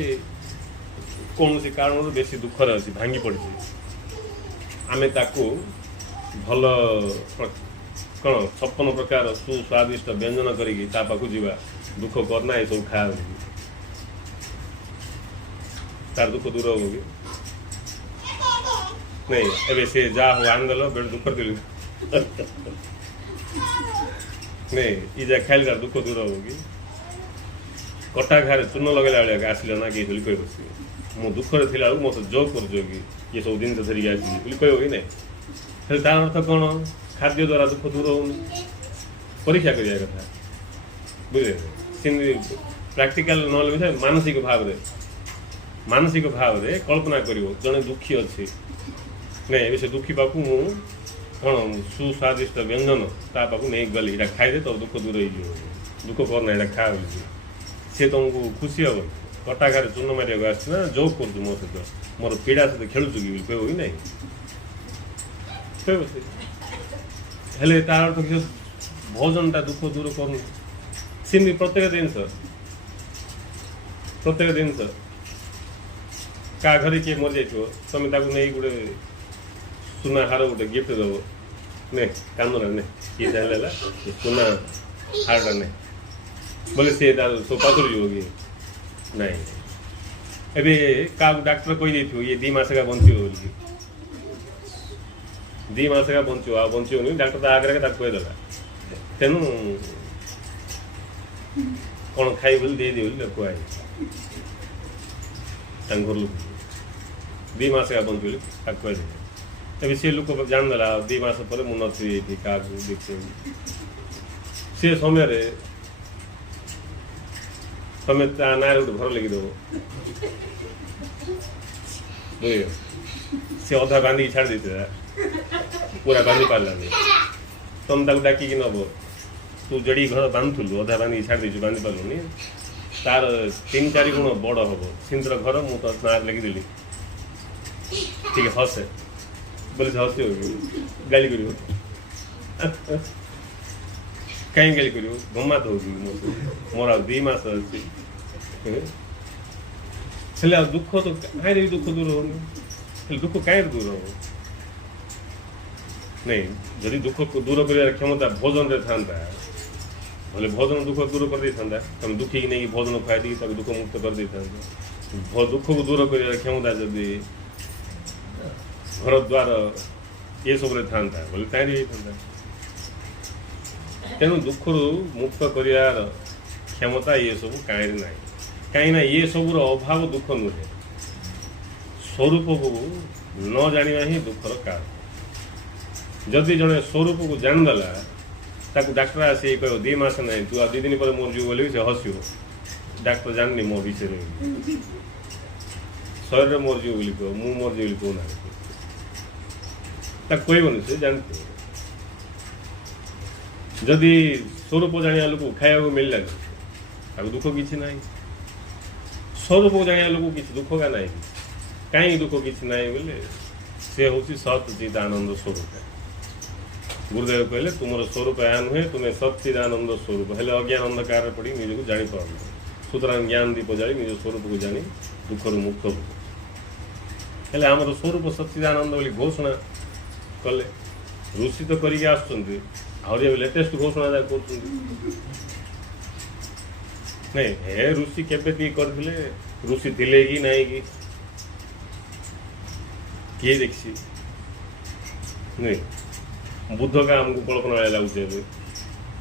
कौन सी कारण बेसी दुखरे अच्छी भांगी पड़ी आम ताकू भल कौन 56 प्रकार सुस्वादिष्ट व्यंजन करी पाखु जावा दुख करना ये सब खा तार दुख दूर हो नहीं एवं से जा हो आनदेल बेट दुख दिल नहीं ये खाइल तार दुख दूर होगी कटा घारे चून लगेला बेले आसिल ना कि कह बस मु दुखरे थी मत जो कर ये सब जिन धरिकी आसी कह कि नहीं तार अर्थ कौन खाद्य द्वारा दुख दूर हो परीक्षा करिया कथा बुझे प्रैक्टिकल नॉलेज मानसिक भाव रे कल्पना करिवो जने दुखी अच्छी नहीं ए से दुखी पाकू मु कौन सुस्वादिष्ट व्यंजन ता पाकू नहीं गली खाई दे तो दुख दूर हो दुख करना खा से तुमको खुशी हम कटा घारे चून मारे आस जोक कर मो सहित मोर पीड़ा सहित खेलुचु कि कहब कि नहीं कहब हेले तार अर्थ कि भोजनटा दुख दूर कर सेमती प्रत्येक जिनस क्या घरे किए मरी जाइए तुम नहीं गोटे सुना हार गोटे गिफ्ट दब ने कांदना ने किए चाहिए सुना हारटा ने बोले सी सब पाथर कि नहीं एबे क्या डाक्टर कही ये 2 मास का बंचो बोली 2 मास का बंचो आ बंचो नहीं डाक्टर आगे कहीदेला तेणु कौन खाई बोली दे बोली कहई घर लोग 2 मास का बंचो बोली कहीदे तभी सी लोक जानदेला 2 मास पर मुझे नी क्या देखे सी समय तुम ना गोटे घर लिखिदेव बुझ सी अधा बांधिक छाड़ देता पूरा बांधि पारानी तुम डाक नब तू जड़ी घर बांधुलु अधा बांधिक छाड़ दे बांधि पार्लुनि तार 3-4 गुण बड़ हम सिंदर घर मु तो ना लिखिदेली ठीक हसे बोले हस गाली कर कहीं गाली कर गम्मा तो मोर 2 मास अच्छी दुख तो कहीं दुख दूर हो दुख कहीं दूर हो नहीं जदि दुख दूर कर क्षमता भोजन रे था बोले भोजन दुख दूर कर दे था तुम दुखी नहीं भोजन खाई दी दुख मुक्त कर दे था दुख को दूर कर क्षमता जदि घर द्वार ये सब था बोले कहीं था तेणु दुख मुक्त कर क्षमता ये सब कहीं ना कहीं ये सब अभाव दुख नुहे स्वरूप को न जाना ही दुखर कारण जदि जड़े स्वरूप को जानदेला ताकू डाक्टर आसी कह 2 मास ना तू 2 दिन पर मरजु बोले से हसो डाक्टर जाननी मो विषय शरीर मरजु बोली कह मु मरजु बोली कहना कहबनी से जानते जदि स्वरूप जाना लोक खाया मिलला दुख किसी ना स्वरूप जाना लोक किसी दुख का ना कहीं दुख किसी ना बोले से हूँ सचिद आनंद स्वरूप गुरुदेव कहले तुम स्वरूप या नुहे तुम्हें सचिद आनंद स्वरूप हेले अज्ञान अंधकार पड़ी निजक जापर सुतरां ज्ञान दीप जाली निज स्वरूप को जानी दुखर मुक्त हो हेले आमर स्वरूप सच्चिदानंद बोली घोषणा कले ऋषि तो करके आउे लेटेस्ट घोषणा कर नहीं हे ऋषि केबे करथिले ऋषि थिले कि नहीं कि किए देखी नहीं बुद्ध का हमको कल्पना लगुचे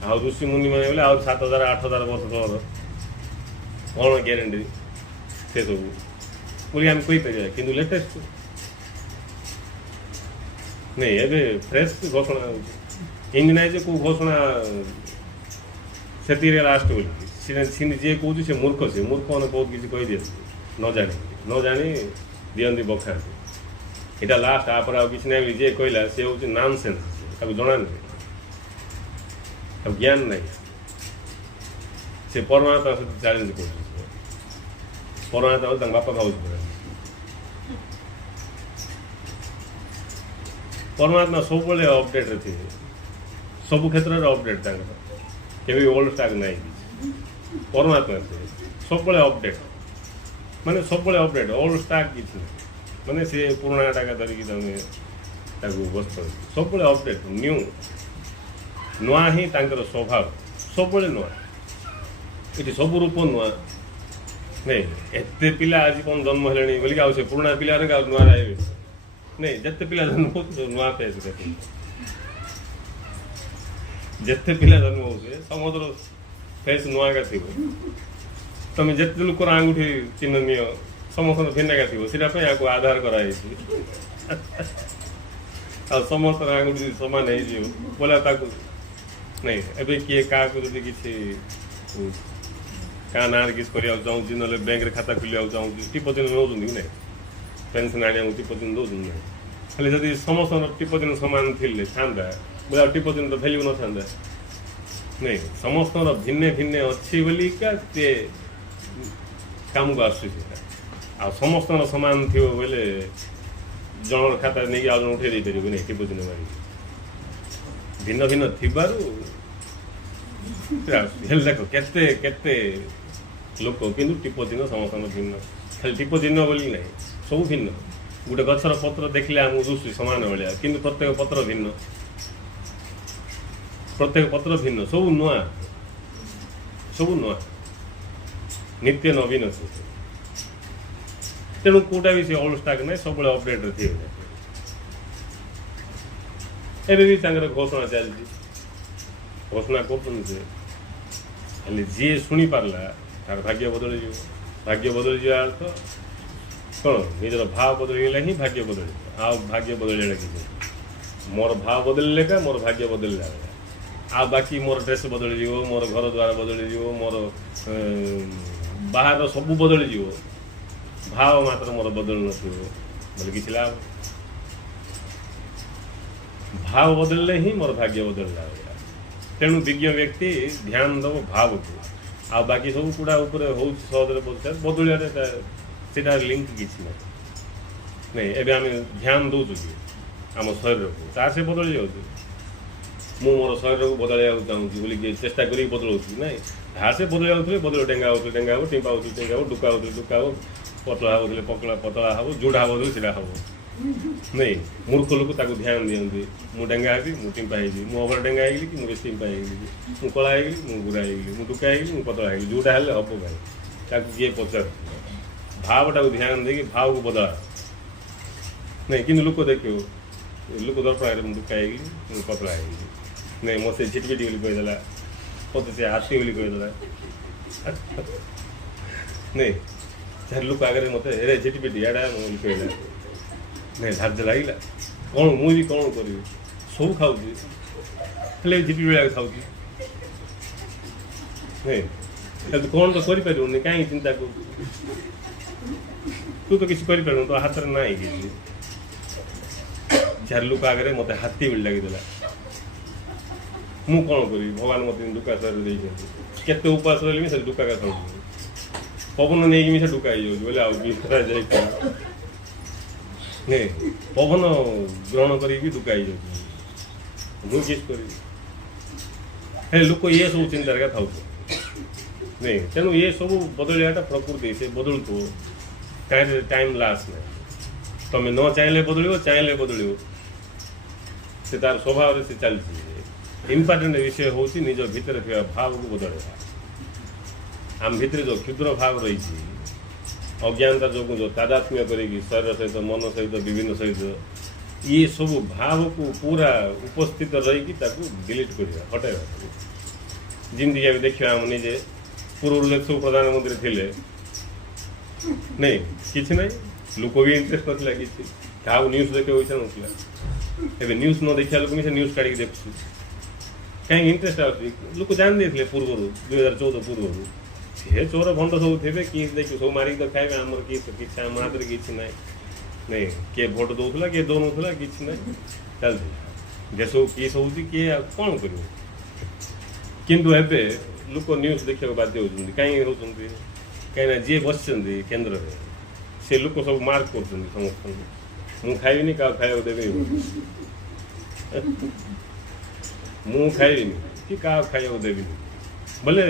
आ ऋषि मुनि मैंने बोले 7,000-8,000 वर्ष तौर कौन ग्यारंटी से सब बोली आम कहीपर कि लेटेस्ट नहीं एबे फ्रेश घोषणा होंगे ना को घोषणा से लास्ट बोली जी कौन से मूर्ख मैंने बहुत किसी कही दिए न जानी दिखती बखा यहाँ लास्ट आप किसी ना जी कहला सी हूँ नॉन सेन्स जना नहीं ज्ञान नहीं से परमात्मा सहित चैलेंज कर परमात्मा बापा खाऊ परमात्मा सब अपडेट थे सब क्षेत्र में अपडेट के ओल्ड स्टाक नहीं परमात्मा से सब अपडेट माने सब अपडेट ओल्ड स्टाक किसी माने से पुराना टाका धरिकी तुम बस सब अपडेट न्यू नुआ ही स्वभाव सब नुआ ये सब रूप नुआ नहीं एत पिला आज कौन जन्म है बोलिक आ पुराना पिला नुआ नहीं जिते पिला जन्म हो नुआ फेस जिते पिला जन्म हो समस्त फेस नुआ का थी तुम जिते लोक आंगुठी चिन्ह नि समस्त भिन्न का थी से आधार कराई समस्त आंगुठी सामान हो बोला नहीं एबे किए क्या किसी क्या ना किसी करने चाहूँगी ना बैंक खाता खोलिया चाहूँगी टिप दिन नौ कि नहीं पेनसन आने टिप दिन दौन खाली जब समस्त टिप दिन सामान थे था बोला टिप दिन तो भैल्यू न था नहीं समस्त भिन्ने भिन्ने अच्छी बोलिका କାମକୁ ଆସୁଛି ଆଉ ସମସ୍ତଙ୍କର ସମାନ ଥିବ ବୋଇଲେ ଜଣର ଖାତାରେ ନେଇକି ଆଉ ଜଣ ଉଠେଇ ଦେଇପାରିବୁ ନାହିଁ ଟିପ ଚିହ୍ନ ମାରିକି ଭିନ୍ନ ଭିନ୍ନ ଥିବାରୁ ହେଲେ ଦେଖ କେତେ କେତେ ଲୋକ କିନ୍ତୁ ଟିପ ଚିହ୍ନ ସମସ୍ତଙ୍କର ଭିନ୍ନ ଖାଲି ଟିପ ଚିହ୍ନ ବୋଲି ନାହିଁ ସବୁ ଭିନ୍ନ ଗୋଟେ ଗଛର ପତ୍ର ଦେଖିଲେ ଆମକୁ ଦୁଶୁଛି ସମାନ ଭଳିଆ କିନ୍ତୁ ପ୍ରତ୍ୟେକ ପତ୍ର ଭିନ୍ନ ସବୁ ନୂଆ ନିତ୍ୟ ନବୀନ ଅଛି ତେଣୁ କୋଉଟା ବି ସେ ଓଲ୍ଡ ଷ୍ଟାକ୍ ନାହିଁ ସବୁବେଳେ ଅପଡେଟରେ ଥିବ ଏବେ ବି ତାଙ୍କର ଘୋଷଣା ଚାଲିଛି ଘୋଷଣା କରୁଛନ୍ତି ଯେ ହେଲେ ଯିଏ ଶୁଣିପାରିଲା ତାର ଭାଗ୍ୟ ବଦଳିଯିବା ଅର୍ଥ କ'ଣ ନିଜର ଭାବ ବଦଳିଗଲେ ହିଁ ଭାଗ୍ୟ ବଦଳିଯିବ ଆଉ ଭାଗ୍ୟ ବଦଳିଲା କିଛି ମୋର ଭାବ ବଦଳିଲେ କା ମୋର ଭାଗ୍ୟ ବଦଳିଲା ଆଉ ବାକି ମୋର ଡ୍ରେସ୍ ବଦଳିଯିବ ମୋର ଘର ଦ୍ୱାର ବଦଳିଯିବ ମୋର ବାହାର ସବୁ ବଦଳିଯିବ ଭାବ ମାତ୍ର ମୋର ବଦଳି ନଥିବ ବୋଲି କିଛି ଲାଭ ଭାବ ବଦଳିଲେ ହିଁ ମୋର ଭାଗ୍ୟ ବଦଳିଲା ତେଣୁ ବିଜ୍ଞ ବ୍ୟକ୍ତି ଧ୍ୟାନ ଦେବ ଭାବକୁ ଆଉ ବାକି ସବୁ କୁଡ଼ା ଉପରେ ହେଉଛି ସହଜରେ ବଦଳିବାରେ ସେଇଟା ଲିଙ୍କ କିଛି ନାହିଁ ଏବେ ଆମେ ଧ୍ୟାନ ଦେଉଛୁ କି ଆମ ଶରୀରକୁ ତାର ସେ ବଦଳି ଯାଉଛି ମୁଁ ମୋର ଶରୀରକୁ ବଦଳାଇବାକୁ ଚାହୁଁଛି ବୋଲି ଚେଷ୍ଟା କରିକି ବଦଳାଉଛି ନାଇଁ ତାହା ସେ ବଦଳି ଯାଉଥିଲେ ଡେଙ୍ଗା ହେଉଥିଲେ ଡେଙ୍ଗା ହେବ ଟିମ୍ପା ହେଉଥିଲେ ଟିମ୍ପା ହେବ ଡୁକା ହେଉଥିଲେ ଡୁକା ହେବ ପତଳା ହେଉଥିଲେ ପତଳା ହେବ ଯୋଉଟା ହେବ ସେଇଟା ହେବ ନାଇଁ ମୂର୍ଖ ଲୋକ ତାକୁ ଧ୍ୟାନ ଦିଅନ୍ତି ମୁଁ ଡେଙ୍ଗା ହେବି ମୁଁ ଟିମ୍ପା ହେଇଯିବି ମୁଁ ଅଭର ଡେଙ୍ଗା ହେଇଗଲି କି ମୁଁ ବେଶୀ ଟିମ୍ପା ହେଇଗଲି ମୁଁ କଳା ହେଇଗଲି ମୁଁ ବୁଢ଼ା ହେଇଗଲି ମୁଁ ଡୁକା ହେଇଗଲି ମୁଁ ପତଳା ହେଇଗଲି ଯୋଉଟା ହେଲେ ହେବ ଭାଇ ତାକୁ କିଏ ପଚାରୁ ଭାବଟାକୁ ଧ୍ୟାନ ଦେଇକି ଭାବକୁ ବଦଳା ନାଇଁ କିନ୍ତୁ ଲୋକ ଦେଖିବ ଲୋକ ଦର୍ପଣରେ ମୁଁ ଡୁକା ହେଇଗଲି ମୁଁ ପତଳା ହେଇଗଲି ନାଇଁ ମୋତେ ଝିଟିପିଟି ବୋଲି କହିଦେଲା ମୋତେ ସେ ହାତୀ ବୋଲି କହିଦେଲା ନାଇଁ ଯାହାର ଲୋକ ଆଗରେ ମୋତେ ଏରେ ଝିଟିପିଟି ଏଇଟା ବୋଲି କହିଲା ନାଇଁ ଧାର୍ଯ୍ୟ ଲାଗିଲା କ'ଣ ମୁଁ ବି କ'ଣ କରିବି ସବୁ ଖାଉଛି ହେଲେ ଝିଟିପିଟି ଭଳିଆ ଖାଉଛି ନାଇଁ ତୁ କ'ଣ ତ କରିପାରିବୁନି କାହିଁକି ଚିନ୍ତା କରୁଛୁ ତୁ ତ କିଛି କରିପାରିବୁନି ତୋ ହାତରେ ନାହିଁ କିଛି ଯାହାର ଲୋକ ଆଗରେ ମୋତେ ହାତୀ ବୋଲି ଲାଗିଦେଲା ମୁଁ କ'ଣ କରିବି ଭଗବାନ ମୋତେ ଡୁକା ଶରୀର ଦେଇଛନ୍ତି କେତେ ଉପାସ ରହିଲେ ବି ସେ ଡୁକା ଖାଉଛି ପବନ ନେଇକି ବି ସେ ଡୁକା ହେଇଯାଉଛି ବୋଲେ ଆଉ ବିଷରା ଯାଇକି ନାଇଁ ପବନ ଗ୍ରହଣ କରିକି ଡୁକା ହେଇଯାଉଛି ମୁଁ କିଛି କରିବି ହେଲେ ଲୋକ ଇଏ ସବୁ ଚିନ୍ତାରେ ଥାଉଛି ନାଇଁ ତେଣୁ ଏ ସବୁ ବଦଳିବାଟା ପ୍ରକୃତି ସେ ବଦଳୁଥିବ କାହିଁକି ଟାଇମ୍ ଲାଷ୍ଟ ନାହିଁ ତମେ ନ ଚାହିଁଲେ ବଦଳିବ ଚାହିଁଲେ ବଦଳିବ ସେ ତାର ସ୍ୱଭାବରେ ସେ ଚାଲିଛି ଇମ୍ପୋର୍ଟାଣ୍ଟ ବିଷୟ ହେଉଛି ନିଜ ଭିତରେ ଥିବା ଭାବକୁ ବଦଳାଇବା ଆମ ଭିତରେ ଯେଉଁ କ୍ଷୁଦ୍ର ଭାବ ରହିଛି ଅଜ୍ଞାନତା ଯୋଗୁଁ ଯେଉଁ ତାଦାତ୍ମ୍ୟ କରିକି ଶରୀର ସହିତ ମନ ସହିତ ବିଭିନ୍ନ ସହିତ ଇଏ ସବୁ ଭାବକୁ ପୁରା ଉପସ୍ଥିତ ରହିକି ତାକୁ ଡିଲିଟ୍ କରିବା ହଟାଇବା ଯେମିତିକି ଆମେ ଦେଖିବା ଆମ ନିଜେ ପୂର୍ବରୁ ସବୁ ପ୍ରଧାନମନ୍ତ୍ରୀ ଥିଲେ ନାଇଁ କିଛି ନାହିଁ ଲୋକ ବି ଇଣ୍ଟରେଷ୍ଟ ନଥିଲା କିଛି କାହାକୁ ନ୍ୟୁଜ୍ ଦେଖିବାକୁ ଇଚ୍ଛା ନଥିଲା ଏବେ ନ୍ୟୁଜ୍ ନ ଦେଖିବା ଲୋକ ବି ସେ ନ୍ୟୁଜ୍ କାଢ଼ିକି ଦେଖୁଛି କାହିଁକି ଇଣ୍ଟରେଷ୍ଟ ଆସୁଛି ଲୋକ ଜାଣି ଦେଇଥିଲେ ପୂର୍ବରୁ 2014 ପୂର୍ବରୁ ସେ ଚୋର ଭଣ୍ଡ ସବୁ ଥିବେ କିଏ ଦେଖିବେ ସବୁ ମାରିକି ତ ଖାଇବେ ଆମର କିଛି ଆମ ହାତରେ କିଛି ନାହିଁ ନାଇଁ କିଏ ଭୋଟ ଦେଉଥିଲା କିଏ ଦେଉନଥିଲା କିଛି ନାହିଁ ଚାଲିଥିଲା ଦେଶକୁ କିଏ ହେଉଛି କିଏ ଆଉ କ'ଣ କରିବ କିନ୍ତୁ ଏବେ ଲୋକ ନ୍ୟୁଜ୍ ଦେଖିବାକୁ ବାଧ୍ୟ ହେଉଛନ୍ତି କାହିଁକି ହେଉଛନ୍ତି କାହିଁକିନା ଯିଏ ବସିଛନ୍ତି କେନ୍ଦ୍ରରେ ସେ ଲୋକ ସବୁ ମାର୍କ କରୁଛନ୍ତି ସମସ୍ତଙ୍କୁ ମୁଁ ଖାଇବିନି କାହାକୁ ଖାଇବାକୁ ଦେବିନି ମୁଁ ଖାଇବିନି କି କାହାକୁ ଖାଇବାକୁ ଦେବିନି ବୋଲେ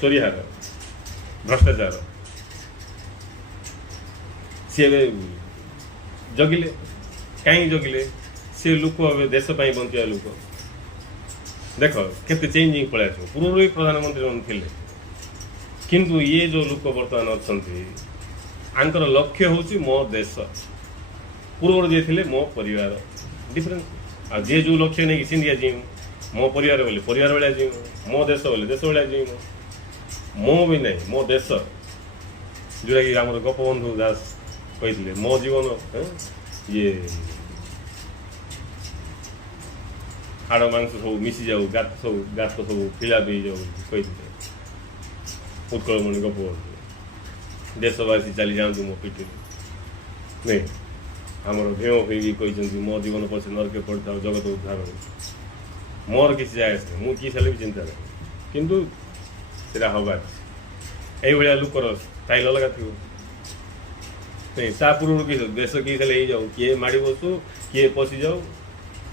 ଚୋରିହାର ଭ୍ରଷ୍ଟାଚାର ସିଏ ଏବେ ଜଗିଲେ କାହିଁକି ଜଗିଲେ ସେ ଲୋକ ଏବେ ଦେଶ ପାଇଁ ବଞ୍ଚିବା ଲୋକ ଦେଖ କେତେ ଚେଞ୍ଜିଂ ପଳେଇ ଆସିବ ପୂର୍ବରୁ ବି ପ୍ରଧାନମନ୍ତ୍ରୀ ମାନେ ଥିଲେ କିନ୍ତୁ ଇଏ ଯେଉଁ ଲୋକ ବର୍ତ୍ତମାନ ଅଛନ୍ତି ଆଙ୍କର ଲକ୍ଷ୍ୟ ହେଉଛି ମୋ ଦେଶ ପୂର୍ବରୁ ଯିଏ ଥିଲେ ମୋ ପରିବାର ଡିଫରେନ୍ସ ଆଉ ଯିଏ ଯେଉଁ ଲକ୍ଷ୍ୟ ନେଇକି ସିନ୍ଧିଆ ଯିବୁ ମୋ ପରିବାର ବୋଲି ପରିବାର ଭଳିଆ ଯିବୁ ମୋ ଦେଶ ବୋଲି ଦେଶ ଭଳିଆ ଯିବୁ ମୋ ବି ନାହିଁ ମୋ ଦେଶ ଯେଉଁଟାକି ଆମର ଗୋପବନ୍ଧୁ ଦାସ କହିଥିଲେ ମୋ ଜୀବନ ଇଏ ହାଡ଼ ମାଂସ ସବୁ ମିଶିଯାଉ ଗାତ ସବୁ ଫିଲାପ ହେଇଯାଉ କହିଥିଲେ ଉତ୍କଳମଣି ଗୋପବନ୍ଧୁ ଦେଶବାସୀ ଚାଲି ଯାଆନ୍ତୁ ମୋ ପିଠିରେ ନାଇଁ ଆମର ଭୀମ ବି କହିଛନ୍ତି ମୋ ଜୀବନ ପଛେ ନରକେ ପଡ଼ିଥାଉ ଜଗତ ଉଦ୍ଧାର ହଉ ମୋର କିଛି ଜାଗା ଅଛି ମୁଁ କିଛି ହେଲେ ବି ଚିନ୍ତା ନାହିଁ କିନ୍ତୁ ସେଟା ହବାର এইভাবে লোকর স্টাইল অলগা থিব नहीं ता पूर्व कि देश किए से ले जाऊ किए माड़ी बसु किए पशि जाऊ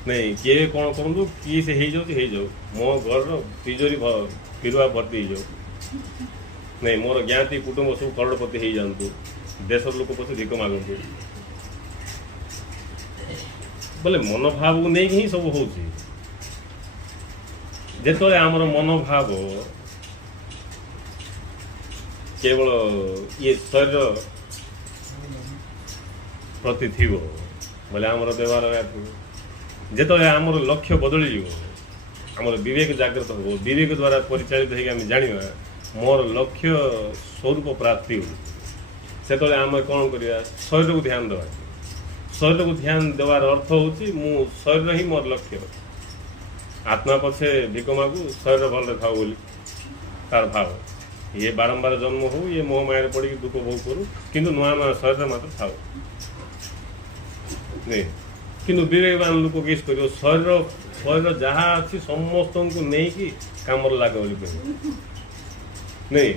नहीं किए कौन करूँ किए से हो जाऊ मो घर तिजोरी फिरवा भर्ती हो जाऊ नहीं मोर ज्ञाति कुटुंब सब करोड़पति हो जातु देश लोक पछे भिक मागतु बोले मनोभाव को नहीं ही सब हो जिते आमर मनोभाव केवल ये शरीर प्रति थी बोले आमर व्यवहार जिते आमर लक्ष्य बदली आमर विवेक जागृत हो विवेक द्वारा परिचालित होगी जाना मोर लक्ष्य स्वरूप प्राप्ति हो से आम कौन करवा शरीर को ध्यान देवा शरीर को ध्यान देवार अर्थ हूँ मु शरीर ही मोर लक्ष्य आत्मा पछे भिक मागू शरीर भल था बोली तार भाव ये बारंबार जन्म हो ये मोह माया पड़ी दुख भोग करूँ किंतु नुआ नुआ शरीर मात्र था नहीं किंतु विवेकवान लोक किस कर शरीर शरीर जहाँ अच्छी समस्त को नहीं कि काम लगे बोली कह नहीं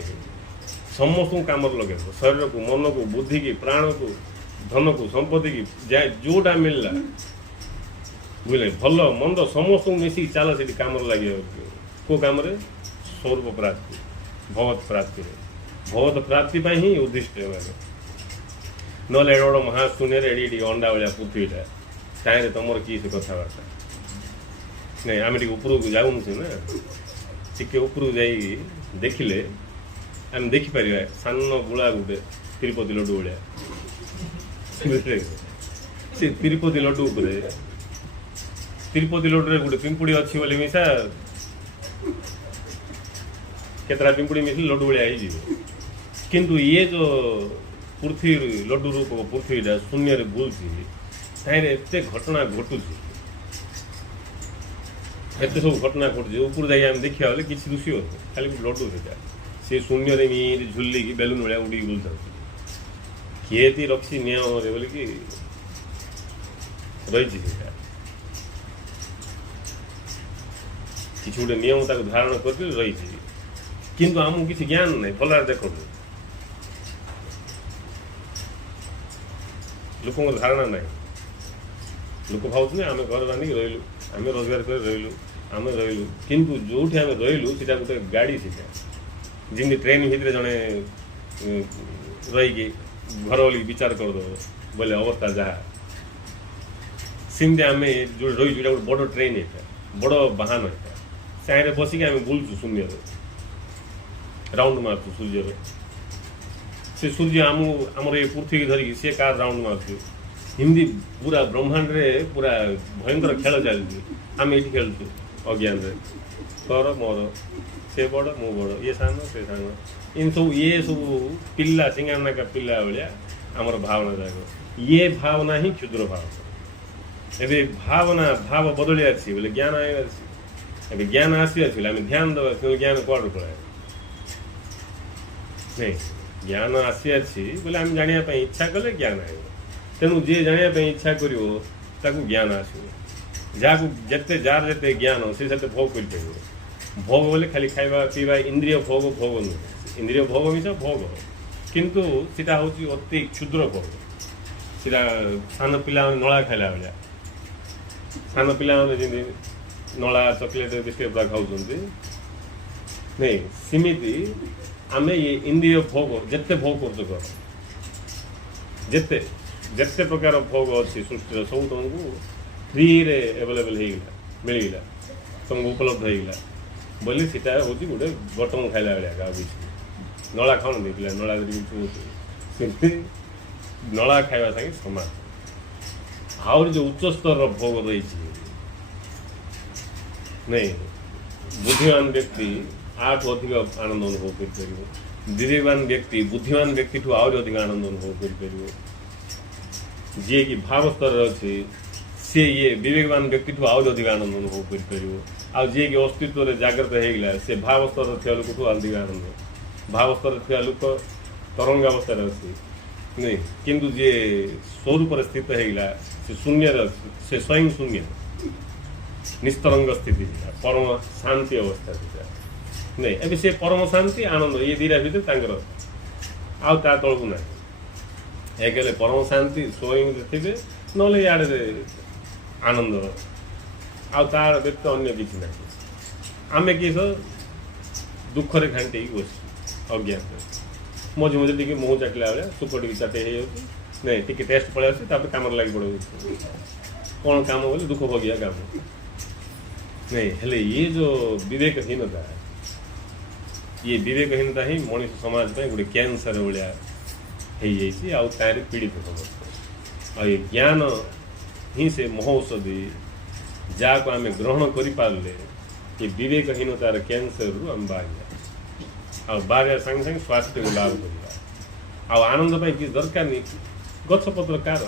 समस्त को काम लगे शरीर को मन को बुद्धि की प्राण को धन को संपत्ति की जाए जोटा मिलला बुझे भल मंद समस्त को मिसिक चल से कम लगे को कम स्वरूप प्राप्ति भगवत प्राप्ति भगवत प्राप्ति ही उद्दिष्ट ना गोटे महाशून्य एडी अंडा भाया पृथ्वीटा चाहे तुम कि कथबार्ता नहीं आम ऊपर को जाऊन ना टे ऊपर जा देखिले आम देखिपर सान गुला गोटे तिरुपति लड्डू भाया से तिरुपति लड्डू तिरुपति लड्डू गोटे पिंपुड़ी अच्छी बोली मिसा केतरा पिंपुड़ी मिसले लड्डू भाया किंतु ये जो पृथ्वी लड्डू रूप पृथ्वीटा शून्य बुलूसी ताहिर एत घटना घटुची एत सब घटना घटुची ऊपर जाइए आम देखा बेले किसी दुषी हो खाली लड्डू से शून्य झुलिकी बेलून भाया उड़ी बुलता किए रखी नियम बोलिकी रही किसी गोटे नियम धारण कर रही किंतु आमको किसी ज्ञान ना भल देखो लोक धारणा ना लोक भाव आम घर बांधिक रहीलु आम रोजगार कर रहीलु आम रहीलु किंतु जो आम रहीलु सीटा गोटे गाड़ी सीटा जमी ट्रेन भितर जड़े रहीकि घर बोली विचार करदेव बोले अवस्था जहाँ सेमती आम जो रही गोटे बड़ ट्रेन यहाँ बड़ बाहन यहाँ चाहे बसिक आम बुलचु शून्य राउंड मार्चु सूर्य से सूर्य आमर ये पृथ्वी धरिकी सी कार राउंड मार्चु हिंदी पूरा ब्रह्मांड रे पूरा भयंकर खेल चलती आम ये खेलु अज्ञान रे तोर मोर से बड़ मु बड़ ये सान से सान इन सब ये सब पिला सिंगाना का पिला भाया आमर भावना जाग ये भावना ही क्षुद्र भाव एवं भावना भाव बदली आसी बोले ज्ञान आए ज्ञान आसी आम ध्यान देवा ज्ञान कौन पड़े नहीं ज्ञान आसी बोले आम जानापी इच्छा कले ज्ञान आए तेणु जी जानापी इच्छा कर ज्ञान आसो जहाँ जिते जार जिते ज्ञान सी से भोग कर भोग बोले खाली खाଇବା पीवा इंद्रिय भोग भोग नुहे इंद्रिय भोग मिसा भोग किंतु सीटा हूँ अति क्षुद्र भोग सीटा सान पिला नला खाइला भाया सान पिला जमी नला चॉकलेट बिस्किट पूरा खाऊँ नहीं सेमती आम ये इंद्रिय भोग जिते भोग कर जिते जिते प्रकार भोग अच्छी सृष्टि सब तुमको फ्री रे एवेलेबल होगा मिलगला तुमको उपलब्ध होगा बोली सीटा हूँ गोटे बटम खाइला भाया गाँव नला खाऊन नहीं नला सेमती नला खाଇବା सागे समान आउर जो उच्च स्तर भोग रही नहीं बुद्धिमान व्यक्ति आठ अधिक आनंद अनुभव कर विवेकवान व्यक्ति बुद्धिमान व्यक्ति ठू आहरी अधिक आनंद अनुभव कर जी कि भाव स्तर अच्छी सी ये विवेकवान व्यक्ति ठू आहरी अधिक आनंद अनुभव कर जी कि अस्तित्व जागृत होगा से भाव स्तर थी लोक ठू अधिक आनंद भाव स्तर थी लोक तरंग अवस्था अच्छी नहीं किंतु जी स्वरूप स्थित होगा से शून्य से स्वयं शून्य निस्तरंग स्थिति परम शांति अवस्था नहीं एबे से परम शांति आनंद ये दीटा भितर तांकर आउ ता तळकु ना एक हेले परम शांति सोइंग थे नले याडे आनंद आउ तार व्यक्त अन्य किसी ना आमे कि दुख रे घांटी बस अज्ञान मझे मझे टी मुँह चाटिला भाया सुख टी चाटे हो नहीं टी टेस्ट पड़े आसे काम लगे पड़े कौन काम बोले दुख भोगिया काम नहीं हेले ये जो विवेकहीनता ये विवेकहीनता ही मनीष समाज पे गोटे कैंसर भाया हो तार पीड़ित समस्त ये ज्ञान ही से महौषधि जहाँ को आम ग्रहण कर पारे ये विवेकहीनतार कैंसर रु आम बाहर बाहर सांगे सांगे स्वास्थ्य को लाभ करवा आनंद पाई किसी दरकार नहीं गछपत्र कार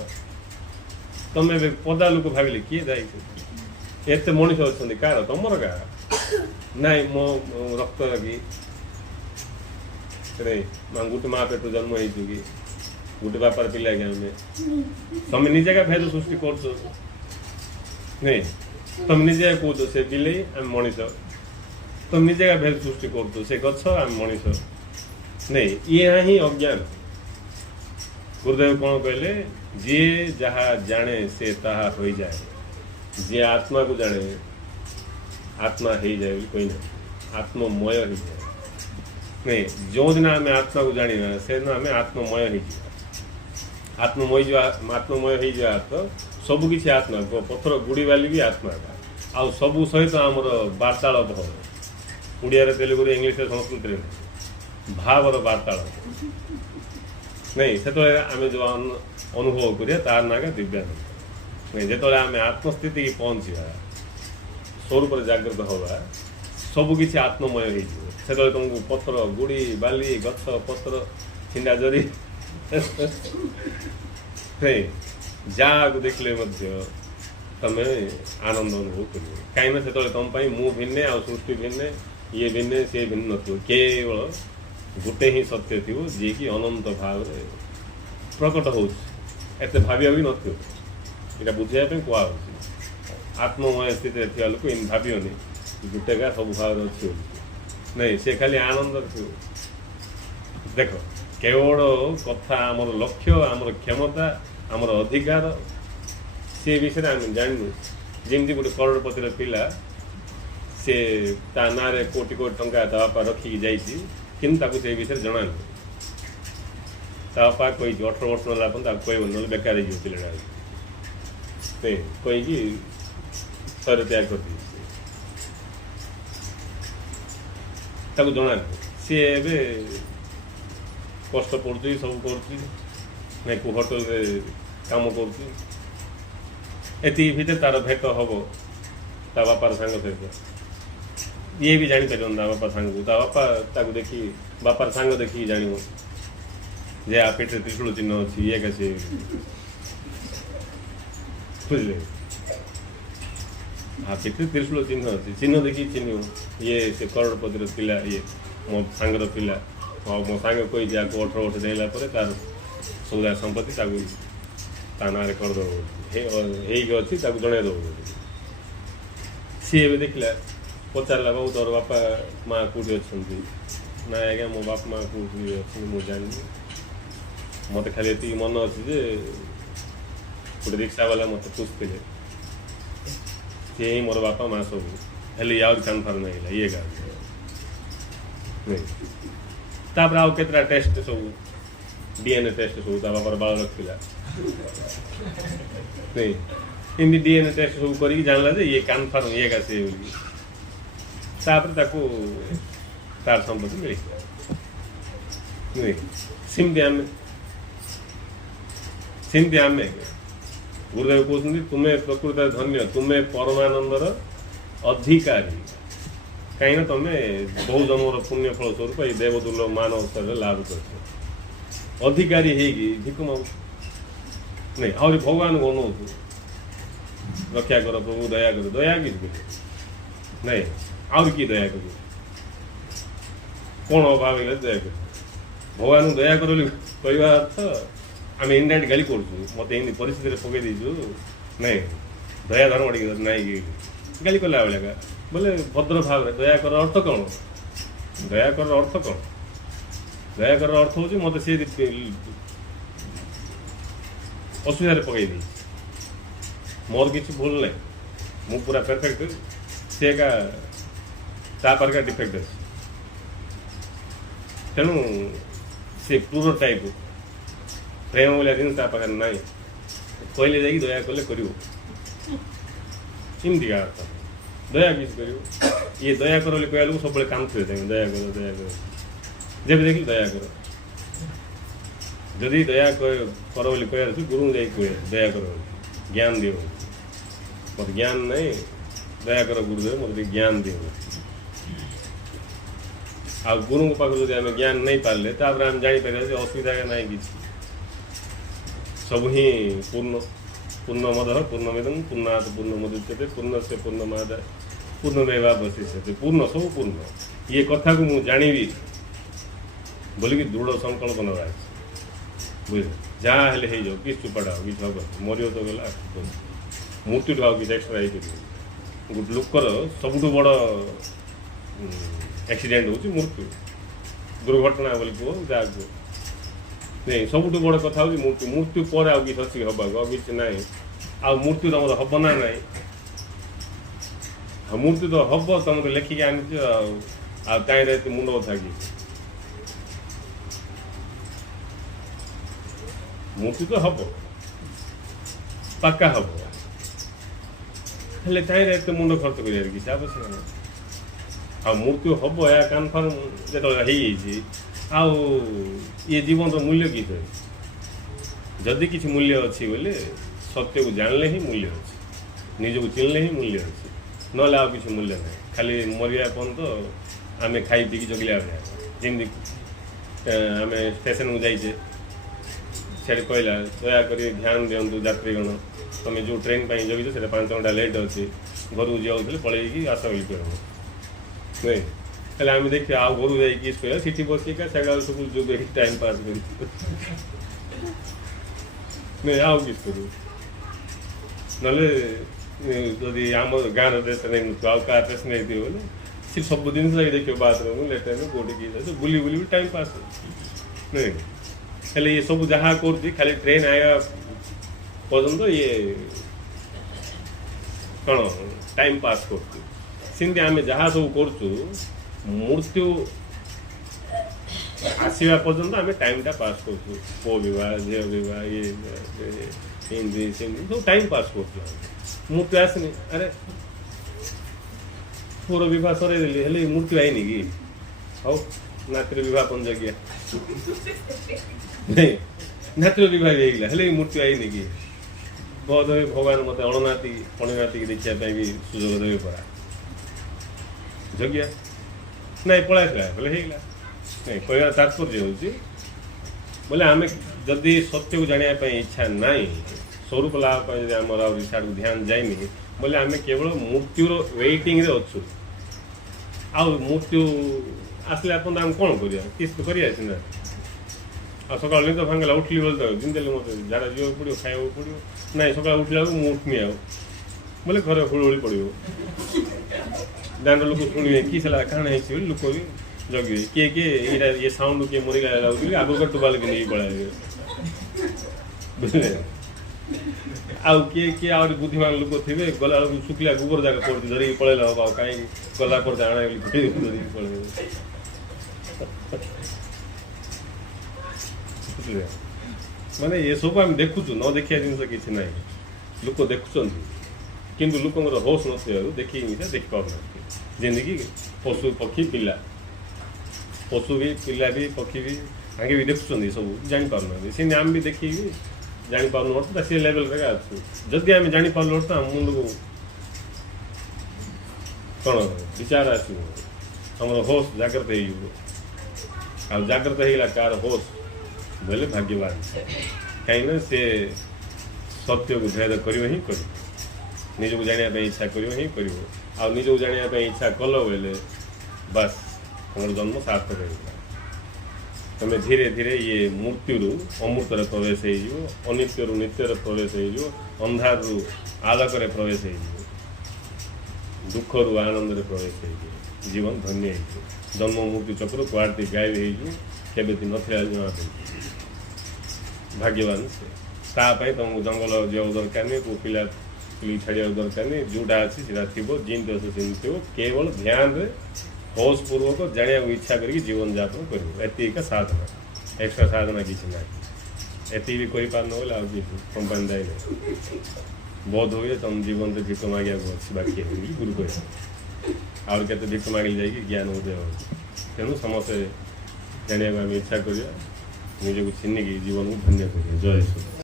तुम पदा लोक भाविले किए जाए एत मनीष अच्छा कार तुमर कार नाई मो रक्त कि गोटे माँ पेट जन्म हो गोटे बापार पिला कि आम तुम निजे का भेद सृष्टि कर नहीं तुम निजे कौच से बिले आम मनीष तुम निजे का भेद सृष्टि कर से गछ आम मनीष नहीं ये ही अज्ञान गुरुदेव कौन कहले जी जहा जाने से ताहा हो जाए जी आत्मा को जाने आत्मा हो जाए कोई ना आत्ममय हो जाए नहीं जो दिन आम आत्मा को जाना से दिन आम आत्ममय हो आत्ममय जो तो सबकि आत्मा पथर गुड़ी बाली भी आत्मा का आउ सब सहित आमर वार्तालाप हो उड़िया तेलुगु इंग्लीश संस्कृत भावर वार्तालाप नहीं से आम जो अनुभव करिया तार ना का दिव्यानंद नहीं जो आम आत्मस्थिति की पहुँचा स्वरूप जागृत हवा सबकि आत्ममय हो तुमको पथर गुड़ी बाली गछ पत्र छिंडा जरी नहीं जहाँ को देखले तुम आनंद अनुभव कर कहीं से तुम मु भिन्ने आ सृष्टि भिन्ने ये भिन्ने सी भिन्न न केवल गोटे ही सत्य थी जी कि अनंत भाव प्रकट हो भाविया भी ना बुझाई कह आत्ममय स्थिति थी लोक इन भावियोनी गोटे का सब भाव अच्छी नहीं से खाली आनंद देख केवल कथा आमर लक्ष्य आमर क्षमता आमर अधिकार से विषय आम जानू जमी गोटे करोड़पतिर पिला से ता ना कोटी कोटी टंका ता बापा रखिकी जाइए किंतु से विषय जना ता बापा कही 18 वर्ष ना कह ना बेकार पिला कहीकि शरीर त्याग कर जना सी कष्ट पड़ू सब कर होटेल काम कर तार भेट हम ता बापार सांग सहित ये भी जापर बापा सांग को बापा देखी बापार सांग देखी जान जे आ पेट त्रिशूल चिन्ह अच्छी ये कैसे बुझे हाँ पेट त्रिशूल चिन्ह अच्छी चिन्ह देखी चिन्ह ये से करोड़पतिर पिला ये मो सांगर पिला मो सांग कोई जा 18 वर्ष देला तार सौदा संपत्ति ता ना करदे अच्छी जनईद सी देखला पचारा बाबू तोर बापा माँ कौटी अच्छा ना आज्ञा मो बाप माँ कौटी अच्छे मुझे जानी मत खाली ये मन अच्छी जे गोटे रिक्शा वाला मत पूछते सी ही मोर बापा माँ सब हेल्ले या कान फार नहीं ये गा नहीं आउ केतरा टेस्ट सब डीएनए टेस्ट सब बापार बाल रखा नहीं इमती डीएनए टेस्ट सब कर जानला जे ये कान फार ये गा से तार संपत्ति मिल सेमती आम गुरुदेव कहते तुम्हें प्रकृत धन्य तुम्हें परमानंदर अधिकारी कहीं तुम्हें बहु जन्मर पुण्य फल स्वरूप ये देवदुर्लभ मानव स्तर लाभ कर अधिकारी है भिक मांग नहीं आहरी भगवान को अनु रक्षा कर प्रभु दया कि नहीं आउर कि दया कर कौन अभाव है दया कर भगवान दया कर कहवा अर्थ आम इंडाइरेक्ट गाली करूँ मत इन परिस्थिति पकई देचु नहीं दया धर्म ना गाली कला भाया बोले भद्र भाव दया कर अर्थ कौन दया कर अर्थ कौन? दया कर अर्थ हूँ मत सी असुविधा पकई दी मोर किसी भूल ना मु पूरा परफेक्ट सी का पार्का डिफेक्ट अच्छे तेणु सी प्रोटो टाइप प्रेम भाया जिन पाखे ना कहले जा दया कले करमती का अर्थ दया किसी कर ये दया कर कह सब काम थे दया कर जब देख दया कर जदि दया कर बोली कह गुरु जा कहे दया कर ज्ञान दियो मत ज्ञान नहीं दया कर गुरुदेव मत ज्ञान दियो आ गुरु पाख जब आम ज्ञान नहीं पारे तापर आम जापर असुविधा ना कि सब ही पूर्ण पूर्णमद पूर्णमिदं पूर्णात् पूर्णमुदच्यते पूर्णस्य पूर्णमादाय पूर्णमेवावशिष्यते पूर्ण सब पूर्ण ये कथा को मुझे जानी बोलिकी दृढ़ संकल्प नवा बुझे जहाँ हेल्ले हो जाओ कि चुपाटा हो कि हम मरी तो गला मूर्ति आउ कि एक्सट्रा हो गोटे लोकर सबुठ बड़ एक्सीडेंट हो मृत्यु दुर्घटना बोली कह जहाँ नहीं सबुठ बड़ कथा हूँ मृत्यु मृत्यु पर आउ कि अच्छी हवा किसी ना आ मृत्यु तुम हम ना ना मूर्ति तो हम तुम तो लेखिक आनी कहीं मुंड कथा कि मूर्ति तो हम पक्का हम हेल्ले कहीं मुंड खर्च कर किसी आवश्यक ना आ मूर्ति हम या कनफर्म जो ये जीवन मूल्य किस जदि किसी मूल्य अच्छी बोले सत्य को जानले ही मूल्य अच्छे निजक चिन्हले ही मूल्य अच्छे ना आ किसी मूल्य ना खाली मरिया पर्यंत आम खाई पी जगलिया जमी आम स्टेशन को जाइए से कहला दयाक ध्यान दिंतु यात्रीगण तुम जो ट्रेन पर जगिच से 5 घंटा लेट अच्छे घर को जाऊँ पलैकी आस बोली कह नहीं हेल्ले आम देखिए आ घर जा सीटी बसिका सब जो टाइम पास कर नहीं आउ कि करूँ ना जदि आम गाँव ड्रेस नहीं आउ क्या ड्रेस नहीं बोले सी सब जिन देखिए बाथरूम लेट्रिन कौटी किए बुली बुली भी टाइम पास नहीं हेल्ले ये सब जहाँ कर खाली ट्रेन आया पर्यंत ये कौन टाइम पास करती आम जहाँ सब कर मृत्यु आसवा पर्यंत आम टाइमटा पास कर पो बह झील बह ये हिंदी सिंधी सब टाइम पास कर मृत्यु आसनी अरे पुर बह सरदेली हेल्ले मृत्यु आईनी कि हौ नातिर बह पंजगिया नहीं नातिर बह होगा हेल्ले मृत्यु आईनी कि बोध हुए भगवान मत अणनाती पणनाती देखा भी सुजोग देवे पड़ा जगिया नहीं पढ़ा बोले होगा नहीं कह तात्पर्य हूँ बोले आम जदि सत्य को जानापी इच्छा ना स्वरूप लाभ आम साड़ को ध्यान जाइनी बोले आम केवल मृत्युर वेटिंग अच्छु आ मृत्यु आसले आप कौन करा किस तो करा सीना आ सका निद भांगला उठली बोलते जिंदे मत झाड़ा जा पड़ो खाया पड़ो ना सका उठला मुझे उठनी आ बोले घर हुड़ी पड़ो दांड लोक शुणे कि काण है लोक भी जगे किए किए ये साउंड किए मरीगला लगे आग टुबाल के नहीं पड़ा बुझे आउ किए किए आ बुद्धिमान लोक थे गला शुक्ला गोबर जाक पड़ती धरिकी पलैला हम कहीं गला पर आना धरिकी पलैब माने ये सब आम देखुचु न देखिया जिनस किसी ना लोक देखुं किंतु लोकर होश न देखी देख पाना जिंदगी पशु पक्षी पिला पशु भी पिला भी पक्षी भी आगे भी देखुं सब जापार सी आम भी देखी जापार सी लेवल रे अच्छु जदि आम जापार तो आम मुंड को कौन विचार आसम होश जाग्रत हो जाग्रत होगा कार होश बोले भाग्यवान कहीं सी सत्य को भेद कर निजक जानापी इच्छा कर निजक जानापी इच्छा कल बोले बस तुम जन्म सार्थक हो तुम धीरे धीरे ये मृत्यु अमृतर प्रवेश हो अनित्य नित्यर प्रवेश हो अंधार आलोक प्रवेश हो दुख रू आनंद प्रवेश हो जीवन धन्य हो जन्म मुक्ति चक्र कुआड़ती गायब होती नथिला जमापड़ी भाग्यवान से तापाई तुमको जंगल जाओ दरकार नहीं को पिला पिली छाड़ा दरकार नहीं जोटा अच्छी सीधा थी जिनते अच्छे सिमती हो केवल ध्यान रे होश पूर्वक जाना इच्छा करके जीवन यापन कर साधना एक्स्ट्रा साधना किसी ना एति भी कोई पार न बोले कंपानी दाई बहुत हो गया तुम जीवन से भिक मांगे बाकी गुरु कह और कहते भिक मांगे जाएगी ज्ञान उदय हो तेणु समस्ते जाना इच्छा करिया निजक चिन्हिकी जीवन को धन्य करिए जय श्री